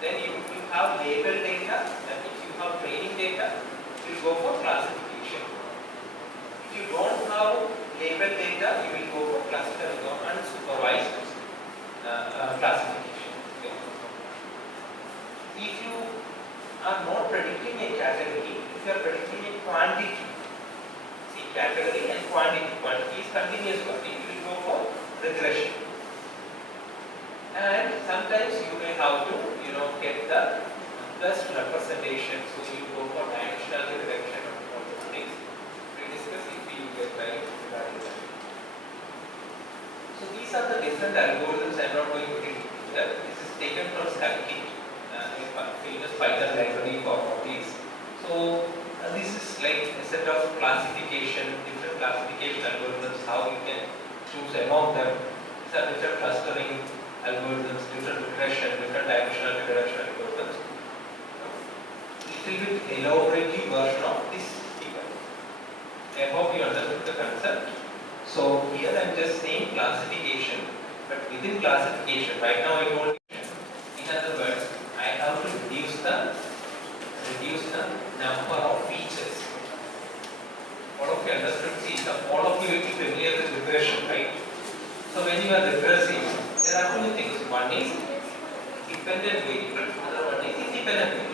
then you have label data, that means you have training data, you will go for classification. If you don't have label data, you will go for classification or unsupervised classification. Okay. If you are not predicting a category, if you are predicting a quantity, see category and quantity, quantity is continuous quantity, you will go for regression. And sometimes you may have to, get the best representation. So you go for dimensional reduction of all those things. We discuss if you get right regarding that. So these are the different algorithms. I am not going to get into that. This is taken from Sricity, a famous Python library for robotics. So this is like a set of classification, different classification algorithms. How you can choose among them. These are different clustering algorithms, different regression, different dimensional regression algorithms. Little bit elaborative version of this figure. I hope you understood the concept. So here I am just saying classification, but within classification, right now I told you, in other words, I have to reduce the number of features. All of you understood? See, all of you will be familiar with regression, right? So when you are regressing, there are two things. One is dependent variable, other one is independent variable.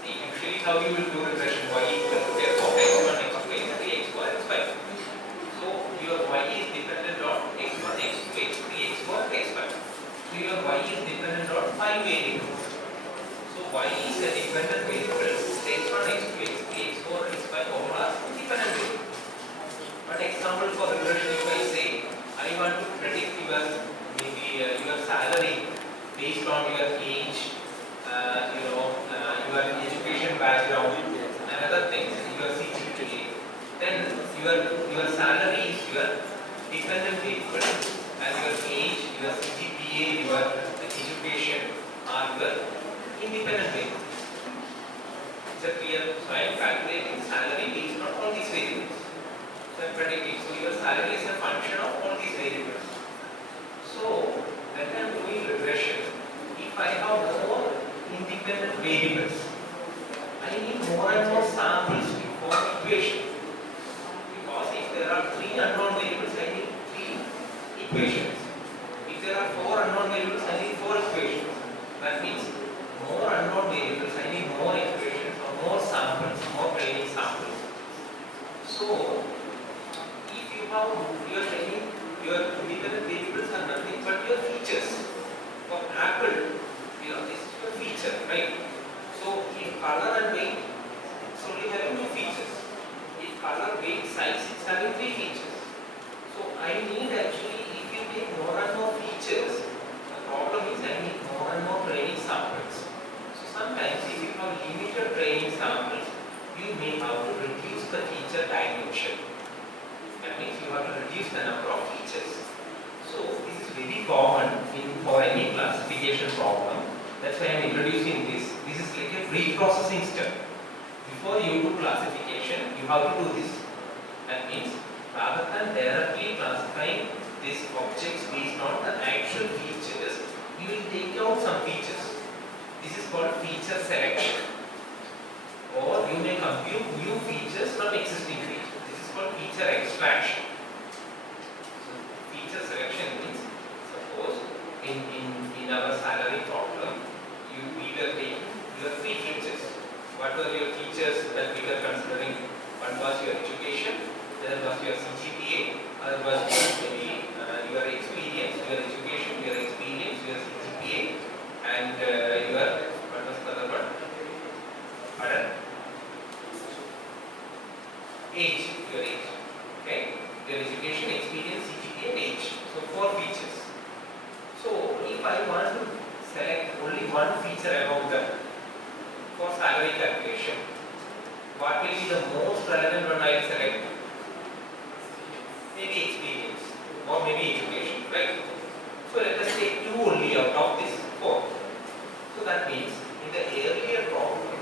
See, usually how you will do regression, y equal to f of x1, x2, x3, x4, x5. So your y is dependent on x1, x2, x3, x4, x5. So your y is dependent on 5 variables. So y is a dependent variable. x1, x2, x3, x4, x5 all are independent variables. But example for regression, if I say I want to predict your salary based on your age, your education background, and other things, your CGPA, then your salary is your dependent variable, and your age, your CGPA, your education are your independent variables. Is that clear? So I am calculating salary based on all these variables. So I am predicting. So your salary is a function of all these variables. So when I am doing regression, if I have more independent variables, I need more and more samples to form equation. Because if there are 3 unknown variables, I need 3 equations. If there are 4 unknown variables, I need 4 equations. That means more unknown variables, I need more equations or more samples, more training samples. So if you have your training, your independent variables are nothing but your features. For Apple, this is your feature, right? So if color and weight, it's only having 2 features. If color, weight, size, it's having 3 features. So I need actually, if you take more and more features, the problem is I need more and more training samples. So sometimes if you have limited training we have to reduce the feature dimension. That means you have to reduce the number of features. So this is very common for any classification problem. That's why I am introducing this. This is like a pre-processing step. Before you do classification, you have to do this. That means rather than directly classifying these objects based on the actual features, you will take out some features. This is called feature selection. Or you may compute new features from existing features. This is called feature extraction. So feature selection means, suppose in our salary problem, we were taking your three features. What were your features that we were considering? One was your education, then was your CGPA, other was maybe your experience, your education, your experience, your CGPA, and your, what was the other one? Pardon? Age, your age. Okay? Your education, experience, CGPA, and age. So 4 features. So if I want to select only one feature among them for salary calculation, what will be the most relevant one I will select? Maybe experience or maybe education, right? So let us take 2 only out of this 4. So that means in the earlier problem,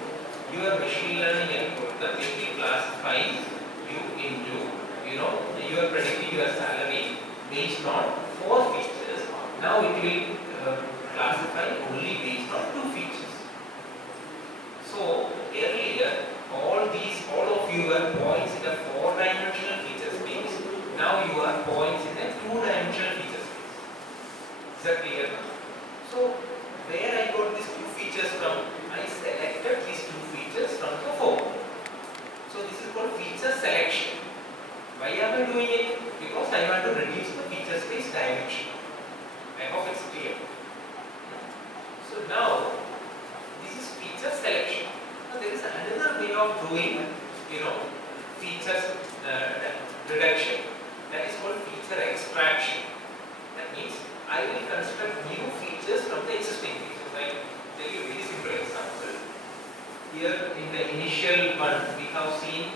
your machine learning algorithm will be classifying you into, you are predicting your salary based on 4 features. Now it will classify only based on 2 features. So earlier, all of you were points in the 4-dimensional feature space. Now you are points in the 2-dimensional feature space. Is that clear? So where I got these 2 features from? I selected these 2 features from the 4. So this is called feature selection. Why am I doing it? Because I want to reduce the feature space dimension. I hope it's clear. So now this is feature selection. Now there is another way of doing, features reduction. That is called feature extraction. That means I will construct new features from the existing features. I will tell you a very simple example. Here in the initial one we have seen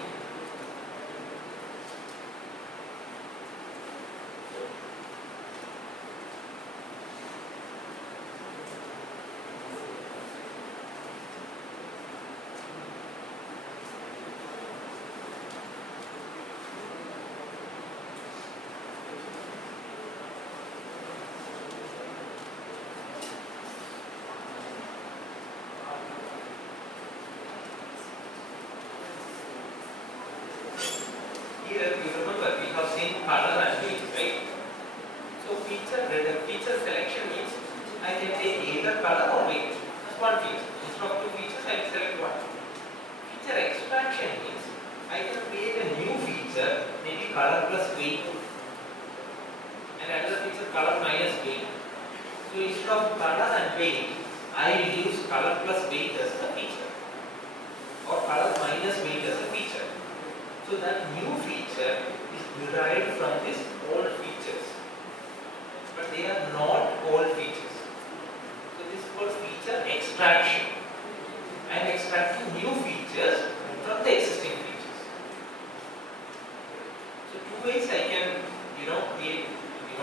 color and weight, right? So feature selection means I can take either color or weight. That's one feature. Instead of 2 features, I will select one. Feature extraction means I can create a new feature, maybe color plus weight, and another feature color minus weight. So instead of color and weight, I will use color plus weight as the feature, or color minus weight as a feature. So that new feature is derived from these old features, but they are not old features. So this is called feature extraction. I am extracting new features from the existing features. So 2 ways I can, create.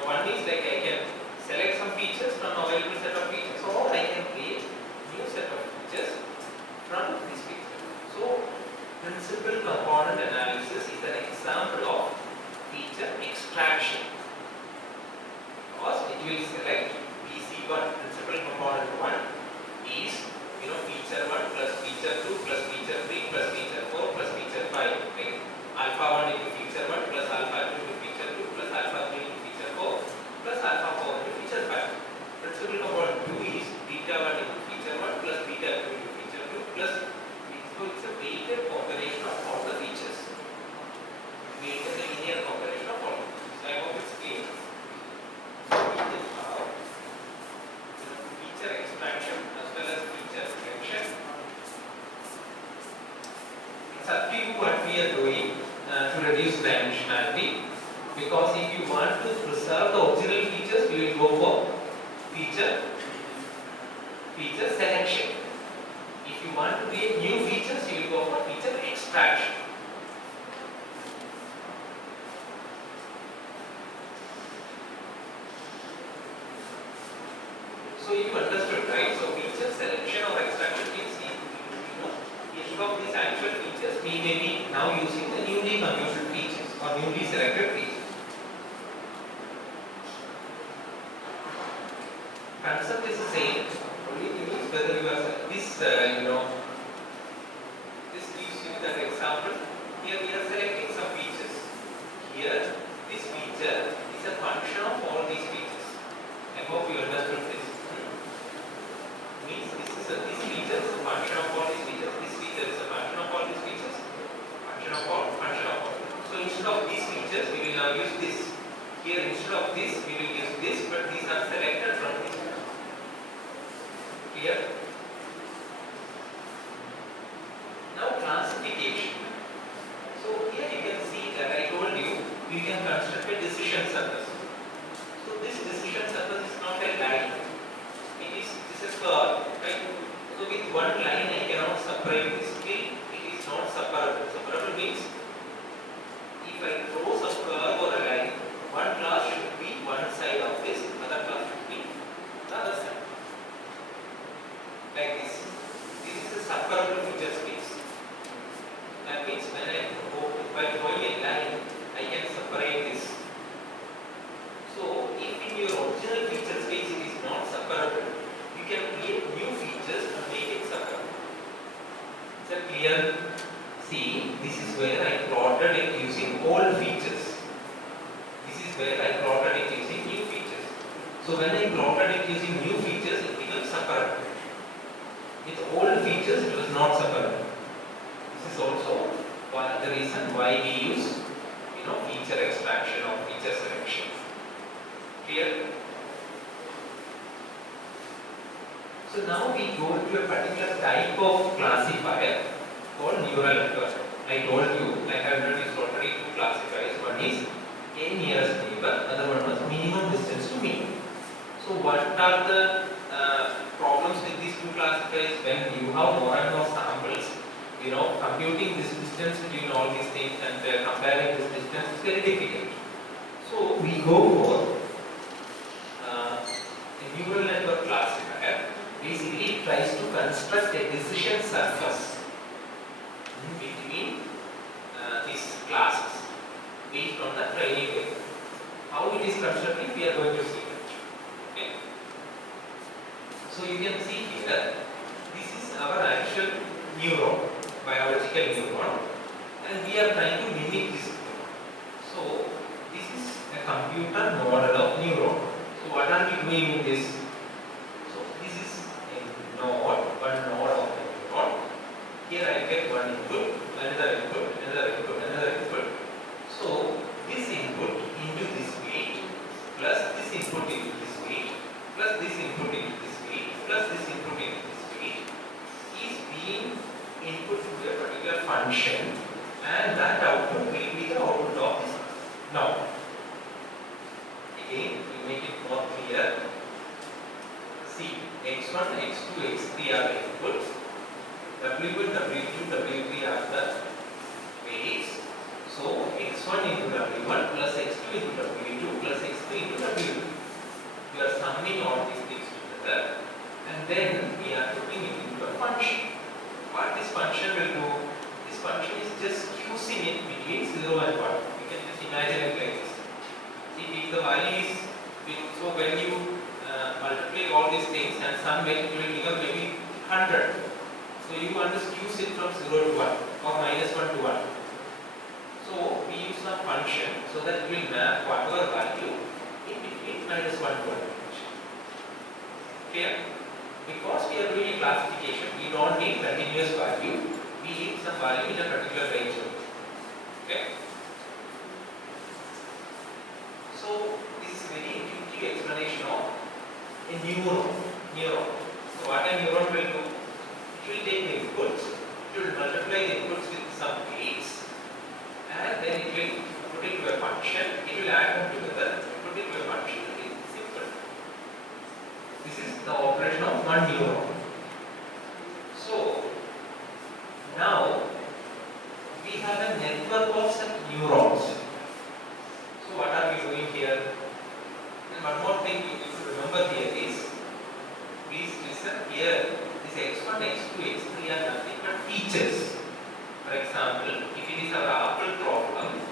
One is like I can select some features from available set of features, or I can create new set of features from this feature. So principal component analysis is an example of feature extraction, because it will select PC1, principal component 1 is feature 1 plus feature 2 plus feature 3 plus feature 4 plus feature 5, right? Alpha 1 into feature 1 plus alpha 2 into feature 2 plus alpha 3 into feature 4 plus alpha 4 into feature 5. Principal component 2 is beta 1 into feature 1 plus beta 2 into feature 2 plus. So it's a weighted combination of all the features. Weighted linear combination of all the features. I hope it's clear. So we can have feature extraction as well as feature selection. It's up to you what we are doing to reduce dimensionality. Because if you want to preserve the original features, we will go for feature selection. If you want to create new features, you will go for feature extraction. So you understood, right? So feature selection or extraction means each of these actual features we may be now using the newly computed features or newly selected features. Concept is the same. Only thing is whether you are this this gives you that example. Here we are selecting some features. Here this feature is a function of all these features. I hope you understood this. Means this feature is a function of all these features. This feature is a function of all these features. Function of all. So instead of these features, we will now use this. Here instead of this, we will use this, but these are selected from this. Clear? Now classification. So here you can see that I told you can construct a decision surface. So this decision surface is not a line. This is a curve, right? So with one line I cannot separate this. Still it is not separable. Separable means if I draw some curve or a line, one class should be one side of this, other class should be the other side. Like this. This is a separable feature space. That means when I go by drawing a line, I can separate this. So if in your original feature space it is not separable, you can create new features and make it separable. Is that clear? See, this is where I plotted it using old features. This is where I plotted it using new features. So when I plotted it using new features, it becomes separable. With old features, it was not separable. This is also one of the reason why we use, feature extraction or feature selection. Clear? So now we go to a particular type of classifier called neural network. I told you, like I have introduced already, two classifiers. One is k nearest neighbor, other one was minimum distance to mean. So what are the problems with these two classifiers? When you have more and more samples, computing this distance between all these things and comparing this distance is very difficult. So we go for a neural network classifier. Basically, it tries to construct a decision surface between these classes based on the training data. How it is constructed, we are going to see that. Okay. So you can see here, this is our actual neuron, biological neuron, and we are trying to mimic this neuron. So this is a computer model of neuron. So what are we doing in this? So this is a node, one node of a neuron. Here I get one input, another input, another input, another input. So this input into this weight, plus this input into this weight, plus this input into this weight, plus this input into this weight is being input to a particular function, and that output will be the output of this. Now, again, to make it more clear, see, x1, x2, x3 are the inputs, w1, w2, w3 are the weights. So, x1 into w1 plus x2 into w2 plus x3 into w2. We are summing all these things together, and then we are putting it into a function. What this function will do? This function is just fusing it between 0 and 1. You can just imagine it like this. See, if the value is, so when you multiply all these things and sum it, it will become maybe 100. So you want to fuse it from 0 to 1 or minus 1 to 1. So we use some function so that it will map whatever value in between minus 1 to 1. Clear? Because we are doing a classification, we don't need continuous value, we need some value in a particular range. Okay? So this is a very intuitive explanation of a neuron. So what a neuron will do? It will take the inputs, it will multiply the inputs with some weights, and then it will put it to a function, it will add them together, put it to a function. It is simple. This is the operation of one neuron. So network of such neurons. So what are we doing here? And one more thing you need to remember here is, please listen here, this x1, x2, x3 are nothing but features. For example, if it is our apple problem,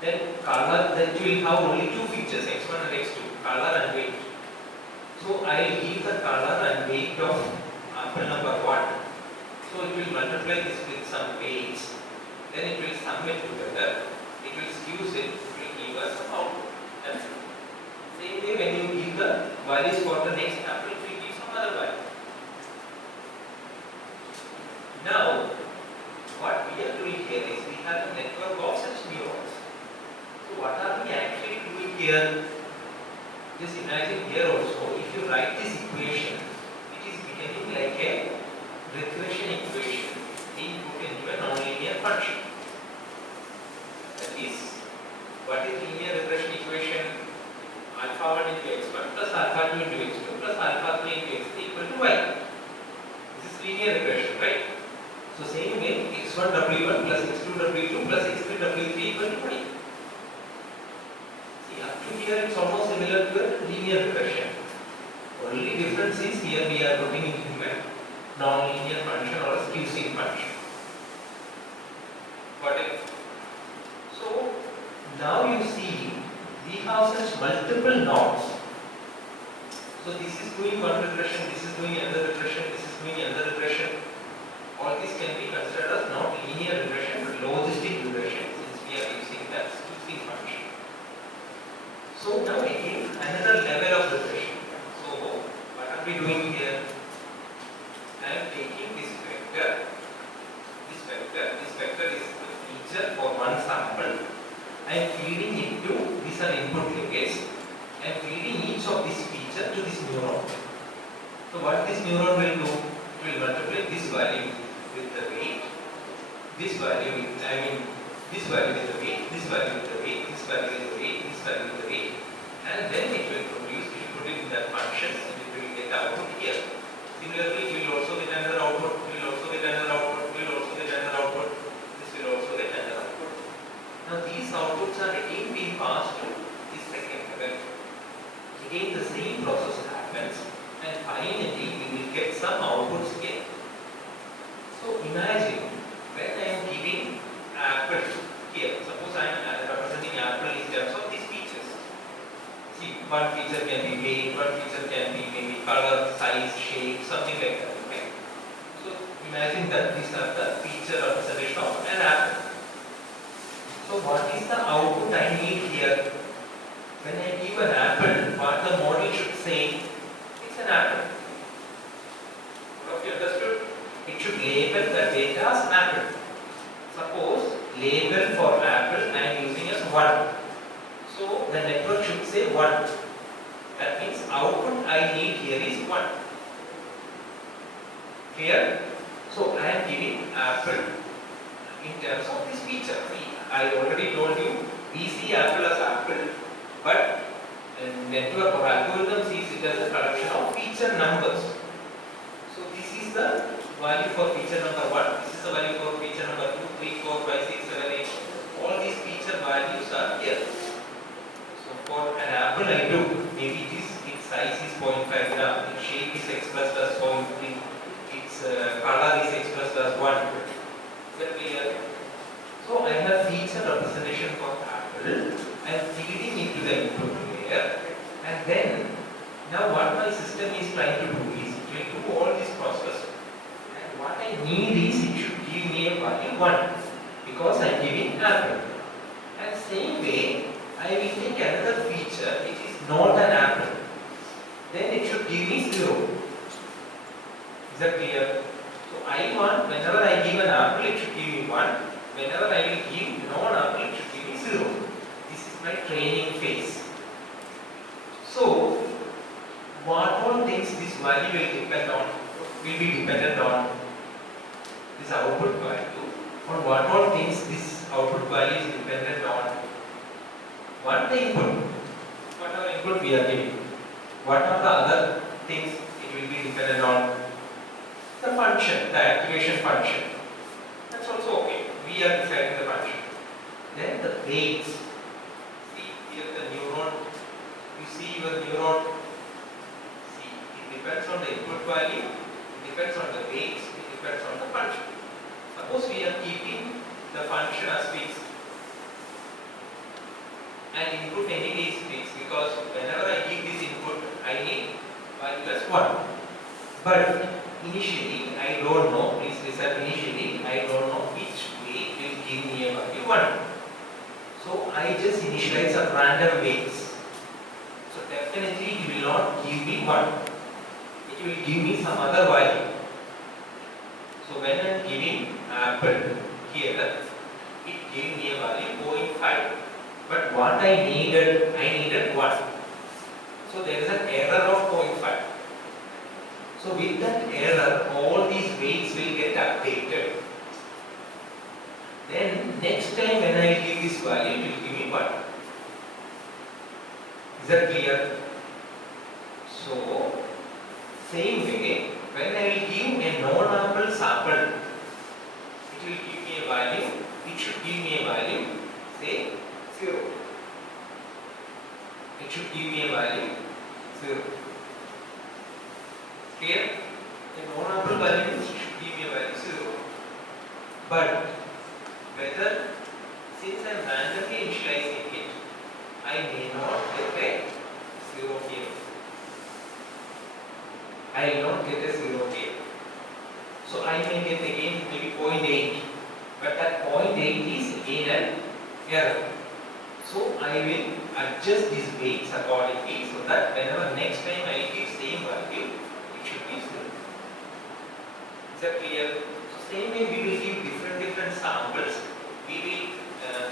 then color, then it will have only two features, x1 and x2, color and weight. So I will give the color and weight of apple number 1. So it will multiply this with some weights, then it will sum it together, it will use it, it will give us some output. That's it. Same way when you give the values for the next apple, it will give some other value. Now, what we are doing here is we have a network of such neurons. So what are we actually doing here? Just imagine here also, if you write this equation, it is becoming like a regression equation being put into a nonlinear function. That is, what is linear regression equation? Alpha 1 into x1 plus alpha 2 into x2 plus alpha 3 into x3 equal to y. This is linear regression, right? So same way, x1 w1 plus x2 w2 plus x3 w3 equal to y. See, up to here it's almost similar to a linear regression. Only difference is here we are putting it into a non-linear function or a skew-sync function. Got it? So now you see we have such multiple nodes. So this is doing one regression, this is doing another regression, this is doing another regression. All this can be considered as not linear regression but logistic regression, since we are using that skew-sync function. So now again another level of regression. So what are we doing here? I am taking this vector is the feature for one sample. I am feeding into these are input limits. I am feeding each of this feature to this neuron. So what this neuron will do? It will multiply this value with the weight, this value with, this value with the weight, this value with the weight, this value with the weight, this value with the weight, and then it will produce, it will put it in that function and it will get the output here. Similarly, we will also get another output, we will also get another output, we will also get another output, this will also get another output. Now these outputs are again being passed to this second level. Again the same process happens and finally we will get some outputs here. So imagine when I am giving apple here, suppose I am representing apple in terms of these features. See, one feature can be weight, one feature can be maybe color, size, shape, something like that. Okay? So imagine that these are the feature representation of an apple. So what is the output I need here? When I give an apple, what the model should say? It's an apple. Have you understood? It should label the data as apple. Suppose label for apple I am using as 1. So the network should say 1. That means output I need here is 1. Clear? So I am giving apple in terms of this feature. See, I already told you we see apple as apple, but network or algorithm sees it as a collection of feature numbers. So this is the value for feature number 1, this is the value for feature number 2, 3, 4, 5, 6, 7, 8. All these feature values are here. So for an apple I took, maybe its size is 0.5 gram, its shape is expressed as 0.3, its color is expressed as 1. Is that clear? So I have feature representation for apple. I am feeding it to the input layer, and then now what my system is trying to do is it will do all this process, and what I need is it should give me a value 1 because I am giving apple. And same way I will take another feature which is not an apple, then it should give me 0. Is that clear? So I want whenever I give an apple it should give me 1. Whenever I will give non-apple, it should give me 0. This is my training phase. So, what all things this value will depend on? Will be dependent on this output value. On what all things this output value is dependent on? One, the input. Whatever input we are giving. What are the other things it will be dependent on? The function, the activation function. That's also okay. We are deciding the function. weights. See here the neuron. You see your neuron. See, it depends on the input value, it depends on the weights, it depends on the function. Suppose we are keeping the function as fixed and input anyway is fixed, because whenever I give this input I need value as 1. But initially I don't know, please listen, initially I don't know which weight will give me a value 1. So I just initialize some random weights. So definitely it will not give me 1. It will give me some other value. So when I am giving apple here, it gave me a value 0.5. But what I needed 1. So there is an error of 0.5. So with that error, all these weights will get updated. Then next time when I give this value, it will give me 1. Is that clear? So same way, when I will give a non-apple sample, it will give me a value. It should give me a value, say 0. It should give me a value 0. Clear? A non-apple value should give me a value 0. But whether, since I am randomly initializing it, I may not get a 0 here. I will not get a 0 here. So I may get again maybe 0.8. But that 0.8 is again an error. So I will adjust these weights accordingly, so that whenever next time I give same value, it should be 0. Is that clear? So same way we will give different samples. We will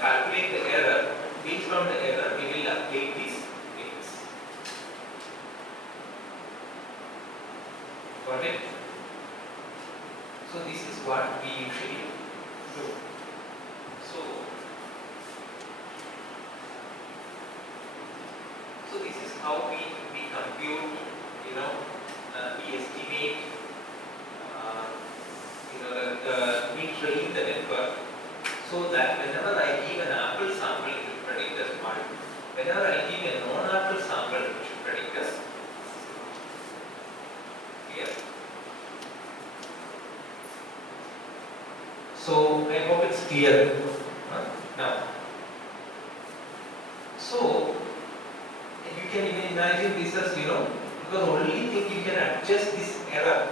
calculate the error. Based on the error, we will update these weights. Got it? So this is what we usually do. So this is how we compute, we estimate, we train the network, so that whenever I give an apple sample, it will predict as 1. Whenever I give a non-apple sample, it should predict as 0. Clear? So I hope it's clear. Now, so you can even imagine this as, because only thing you can adjust this error.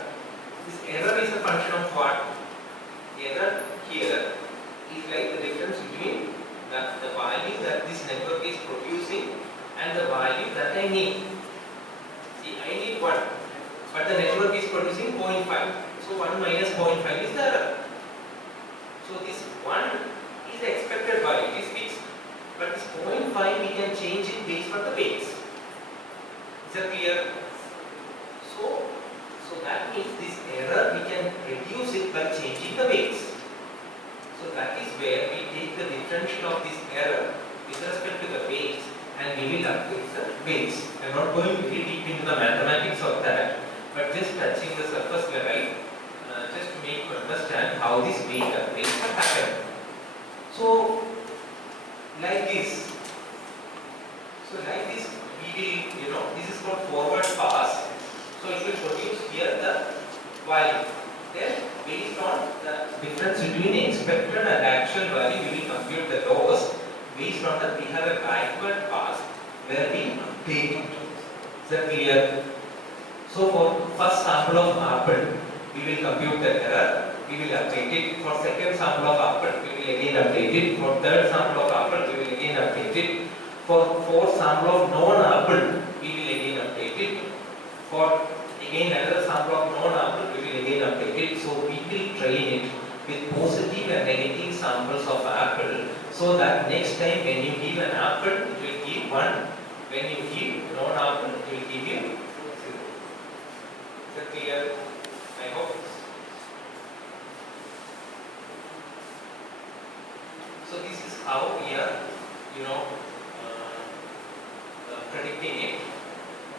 This error is a function of what? Error here is like the difference between the value that this network is producing and the value that I need. See, I need 1, but the network is producing 0.5. So 1 minus 0.5 is the error. So this 1 is the expected value, it is fixed. But this 0.5 we can change it based on the weights. Is that clear? So that means this error we can reduce it by changing the weights. So that is where we take the differential of this error with respect to the weights and we will update the weights. I am not going very deep into the mathematics of that, but just touching the surface level, just to make you understand how this weight updates can happen. So like this. So like this, we will, this is called forward pass. So it will produce here the value. Then based on the difference between the expected and actual value, we will compute the loss. Based on that, we have a backward pass where we update it. Is that clear? So for first sample of apple, we will compute the error. We will update it. For second sample of apple, we will again update it. For third sample of apple, we will again update it. For fourth sample of non-apple, we will again update it. For again another sample of non-apple, we will again update it. So we will train it with positive and negative samples of apple, so that next time when you give an apple, it will give 1. When you give non-apple, it will give you 0. Is that clear? I hope. So this is how we are, predicting it.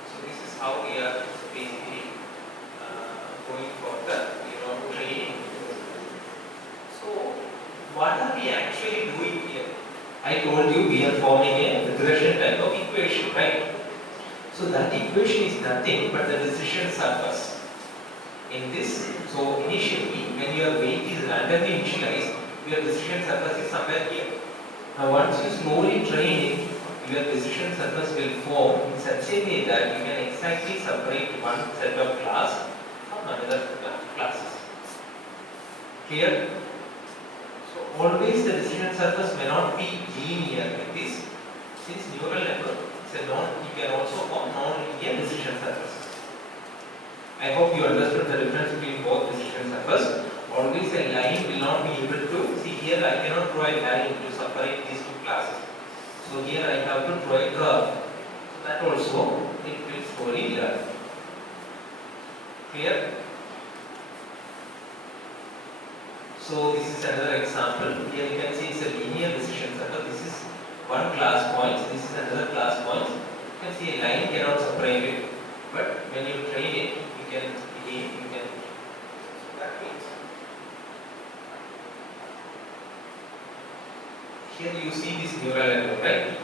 So this is how we are basically going for the training. So what are we actually doing here? I told you we are forming a regression type of equation, right? So that equation is nothing but the decision surface. In this, so initially when your weight is randomly initialized, your decision surface is somewhere here. Now once you slowly train it, your decision surface will form in such a way that you can exactly separate one set of class from another set of classes. Clear? So always the decision surface may not be linear like this. Since neural network is a you can also form non-linear decision surface. I hope you understood the difference between both decision surface. Always a line will not be able to see here. I cannot draw a line to separate these two classes. So here I have to draw a curve. So that also it will slowly learn. Clear? So this is another example. Here you can see it's a linear decision circle. This is one class points. This is another class points. You can see a line cannot separate it. But when you train it, you can again you can. So that means here you see this neural network, right?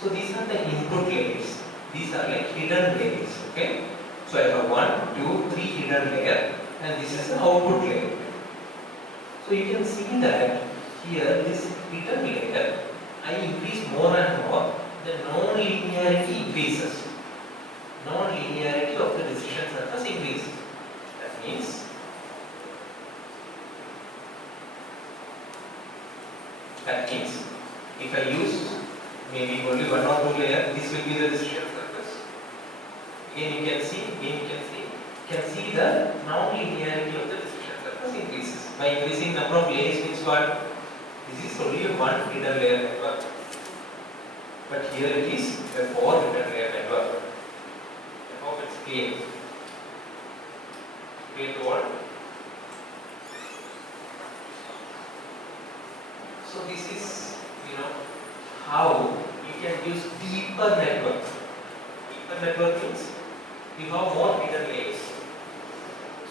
So these are the input layers. These are like hidden layers. Okay. So I have 1, 2, 3 hidden layer, and this is the output layer. So you can see that here this hidden layer, I increase more and more, the non-linearity increases. Non-linearity of the decision surface increases. That means if I use maybe only 1 or 2 layers, this will be the decision surface. Again you can see the non-linearity of the decision surface increases. By increasing number of layers means what? This is only a 1 hidden layer network. But here it is a 4 hidden layer network. I hope it's clear. Clear to all? So this is, how you can use deeper network. Deeper network means you have more hidden layers.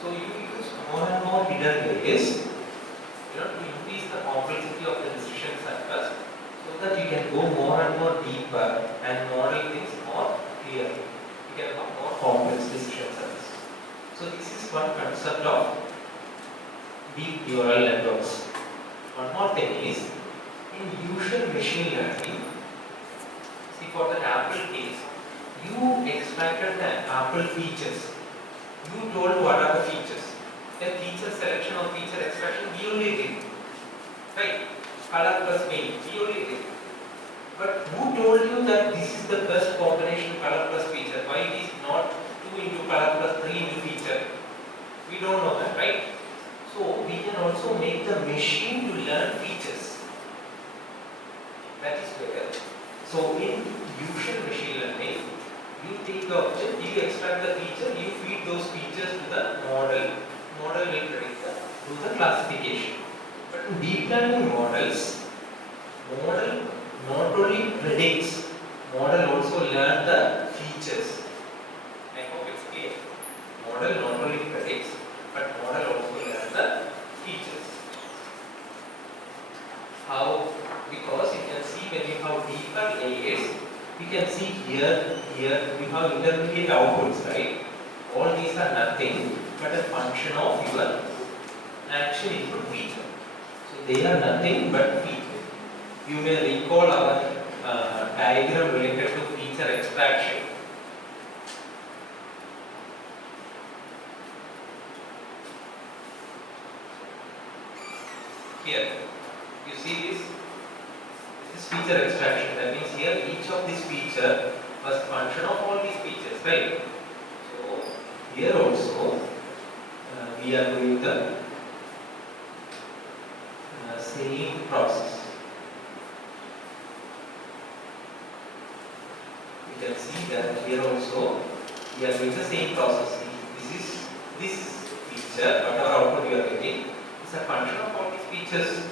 So you use more and more hidden layers, to increase the complexity of the decision surface, so that you can go more and more deeper and model things more clearly. You can have more complex decision surface. So this is one concept of deep neural networks. One more thing is, in usual machine learning, see for the apple case, you extracted the apple features. You told what are the features. The feature selection or feature extraction, we only did. Right? Color plus meaning, we only did. But who told you that this is the best combination color plus feature? Why it is not 2 into color plus 3 into feature? We don't know that, right? So we can also make the machine to learn features. That is where. So in usual machine learning, you take the object, you extract the feature, you feed those features to the model. Model will predict the classification. But in deep learning models, model not only predicts, model also learn the features. I hope it's clear. Model not only predicts, but model also learn the features. How? Because you can see when you have deeper layers, you can see here you have intermediate outputs, right? All these are nothing but a function of your actual input feature. So they are nothing but feature. You may recall our diagram related to feature extraction. Here, you see this? This is feature extraction. That means here each of these feature was a function of all these features, right? So here also we are doing the same process. You can see that here also we are doing the same process. This feature, whatever output you are getting, is a function of all these features.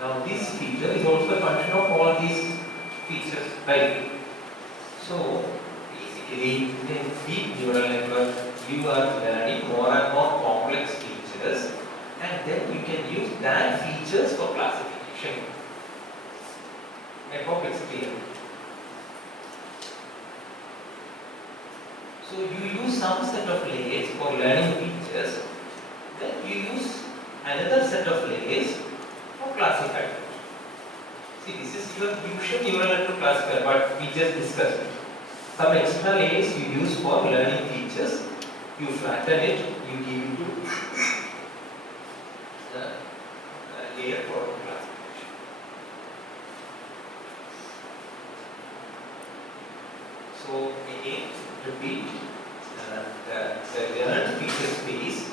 Now this feature is also a function of all these features, right? So basically, in a deep neural network, you are learning more and more complex features, and then you can use that features for classification. I hope it's clear. So you use some set of layers for learning features, then you use another set of layers for classifying. See, this is your usual neural network classifier, but we just discussed it. Some extra layers you use for learning features, you flatten it, you give it to the layer for classification. So again, repeat, the learned feature space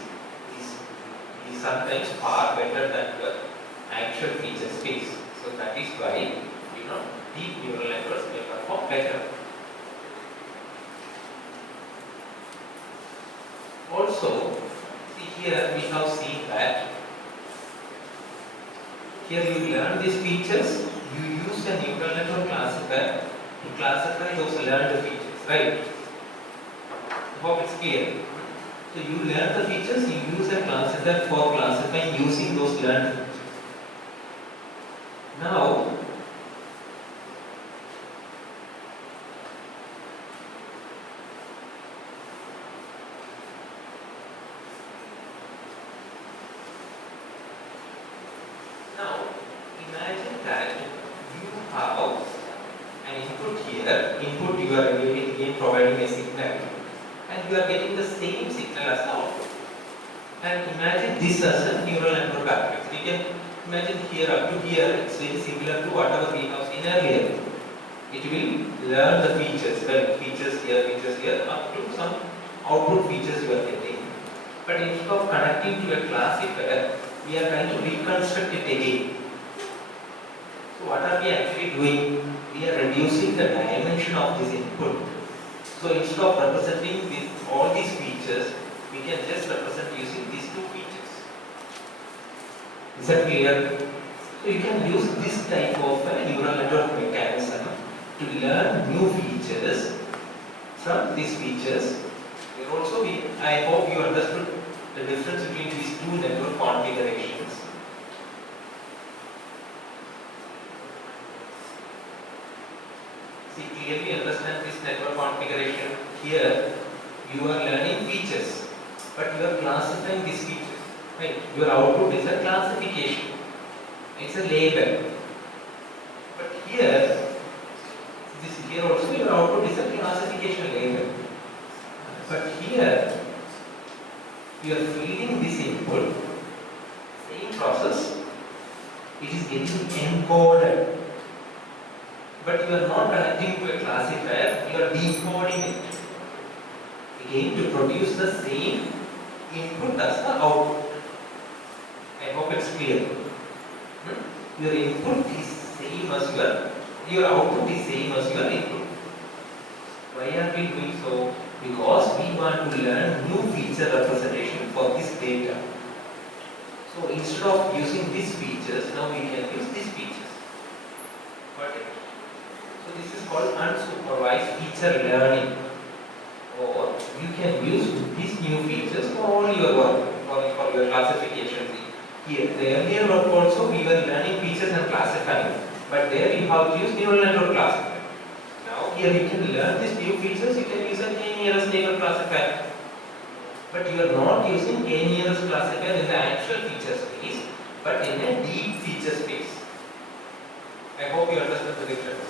is sometimes far better than the actual feature space. So that is why deep neural networks may perform better. Also, see here we have seen that here you learn these features, you use a neural network classifier to classify those learned features, right? I hope it's clear. So you learn the features, you use a classifier for classifying using those learned features. Now, imagine that you have an input here, input you are again providing a signal, and you are getting the same signal as the output. And imagine this as a neural network architecture. We can imagine here up to here, it's very similar to whatever we have seen earlier. It will learn the features, well, features here, up to some output features you are getting. But instead of connecting to a classifier, we are trying to reconstruct it again. So what are we actually doing? We are reducing the dimension of this input. So instead of representing all these features, we can just represent using these two features. Is that clear? So you can use this type of a neural network mechanism to learn new features from these features. And also, I hope you understood the difference between these two network configurations. See, clearly understand this network configuration. Here, you are learning features, but you are classifying these features. Right? Your output is a classification. It's a label. But here also your output is a classification label. But here, you are feeding this input, same process, it is getting encoded. But you are not connecting to a classifier, you are decoding it. Again, to produce the same input as the output. I hope it's clear. Your input is same as your output is same as your input. Why are we doing so? Because we want to learn new feature representation for this data. So instead of using these features, now we can use these features. Got it? So this is called unsupervised feature learning. Or you can use these new features for all your work, for your classification. Here, the earlier work also we were learning features and classifying, but there you have to use neural network classifier. Now here you can learn these new features, you can use a k-nearest neighbor classifier. But you are not using k-nearest classifier in the actual feature space, but in a deep feature space. I hope you understand the difference.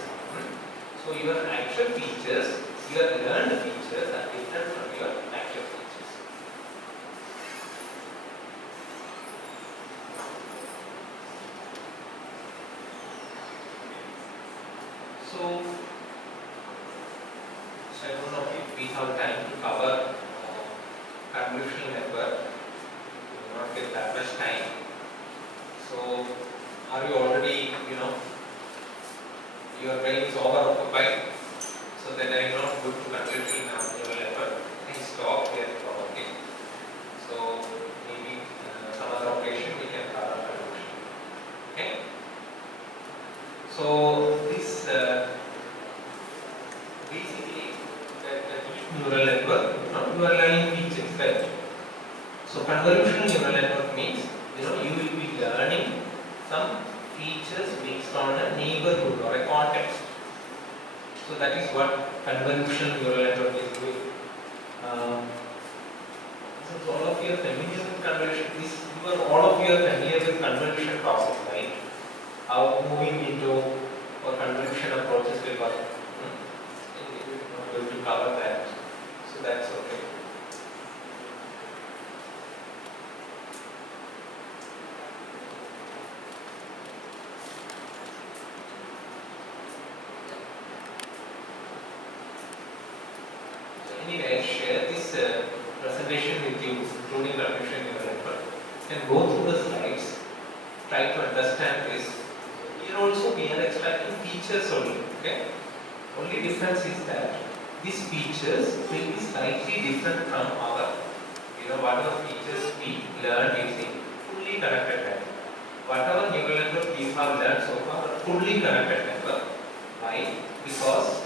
So your actual features, your learned features are different from your actual features. So I don't know if we have time to cover convolutional network. We will not get that much time. So are you already, your brain is overoccupied? So then I am not good to convolutional neural network. I stop here probably. So maybe some other operation we can cover convolution. Okay. So this basically the deep neural network, you are learning features, right? So convolutional neural network means you will be learning some features based on a neighborhood or a So that is what convolutional neural network is doing. So all of you are familiar with convolution. All of you are familiar with convolution process, right? How moving into or convolution approaches will work. We are not going to cover that, so that's okay. Anyway, I'll share this presentation with you, including convolution neural network, and go through the slides, try to understand this. Here also we are extracting features only, okay? Only difference is that these features will be slightly different from our, what are the features we learned using fully connected network. Whatever neural network we have learned so far are fully connected network. Why? Because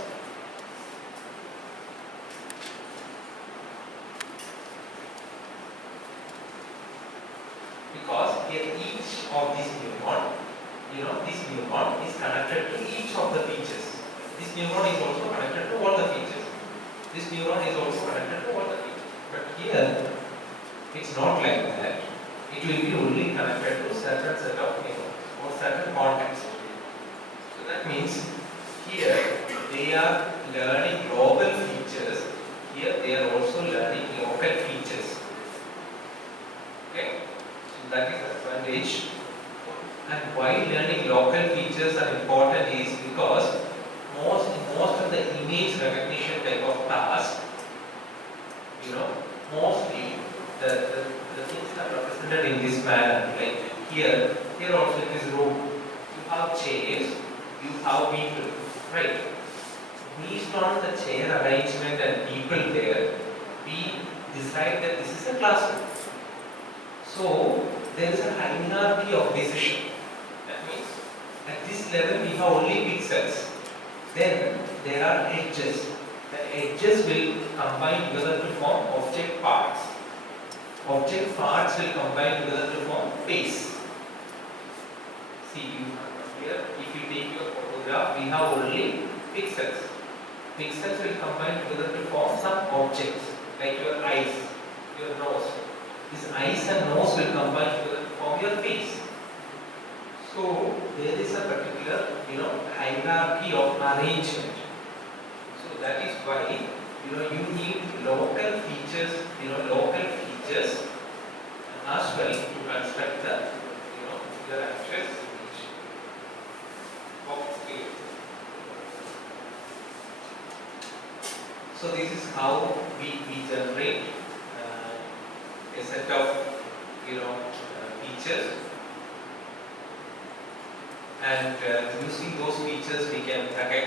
here each of these neuron, this neuron is connected to each of the features. This neuron is also connected to all the features. This neuron is also connected to all the features. But here, it's not like that. It will be only connected to certain set of neurons or certain context. So that means here they are learning global features. Here they are also learning local features. Okay? So that is the advantage. And why learning local features are important is because most of the image recognition type of task, mostly the things are represented in this manner. Like here also in this room, you have chairs, you have people, right? Based on the chair arrangement and people there, we decide that this is a classroom. So there is a hierarchy of decision. That means at this level we have only pixels. Then there are edges. The edges will combine together to form object parts. Object parts will combine together to form face. See, here, if you take your photograph, we have only pixels. Pixels will combine together to form some objects, like your eyes, your nose. These eyes and nose will combine together to form your face. So there is a particular, hierarchy of arrangement. So that is why, you need local features, as well to construct the, your actual image. Okay. So this is how we generate a set of, features. And using those features we can recognize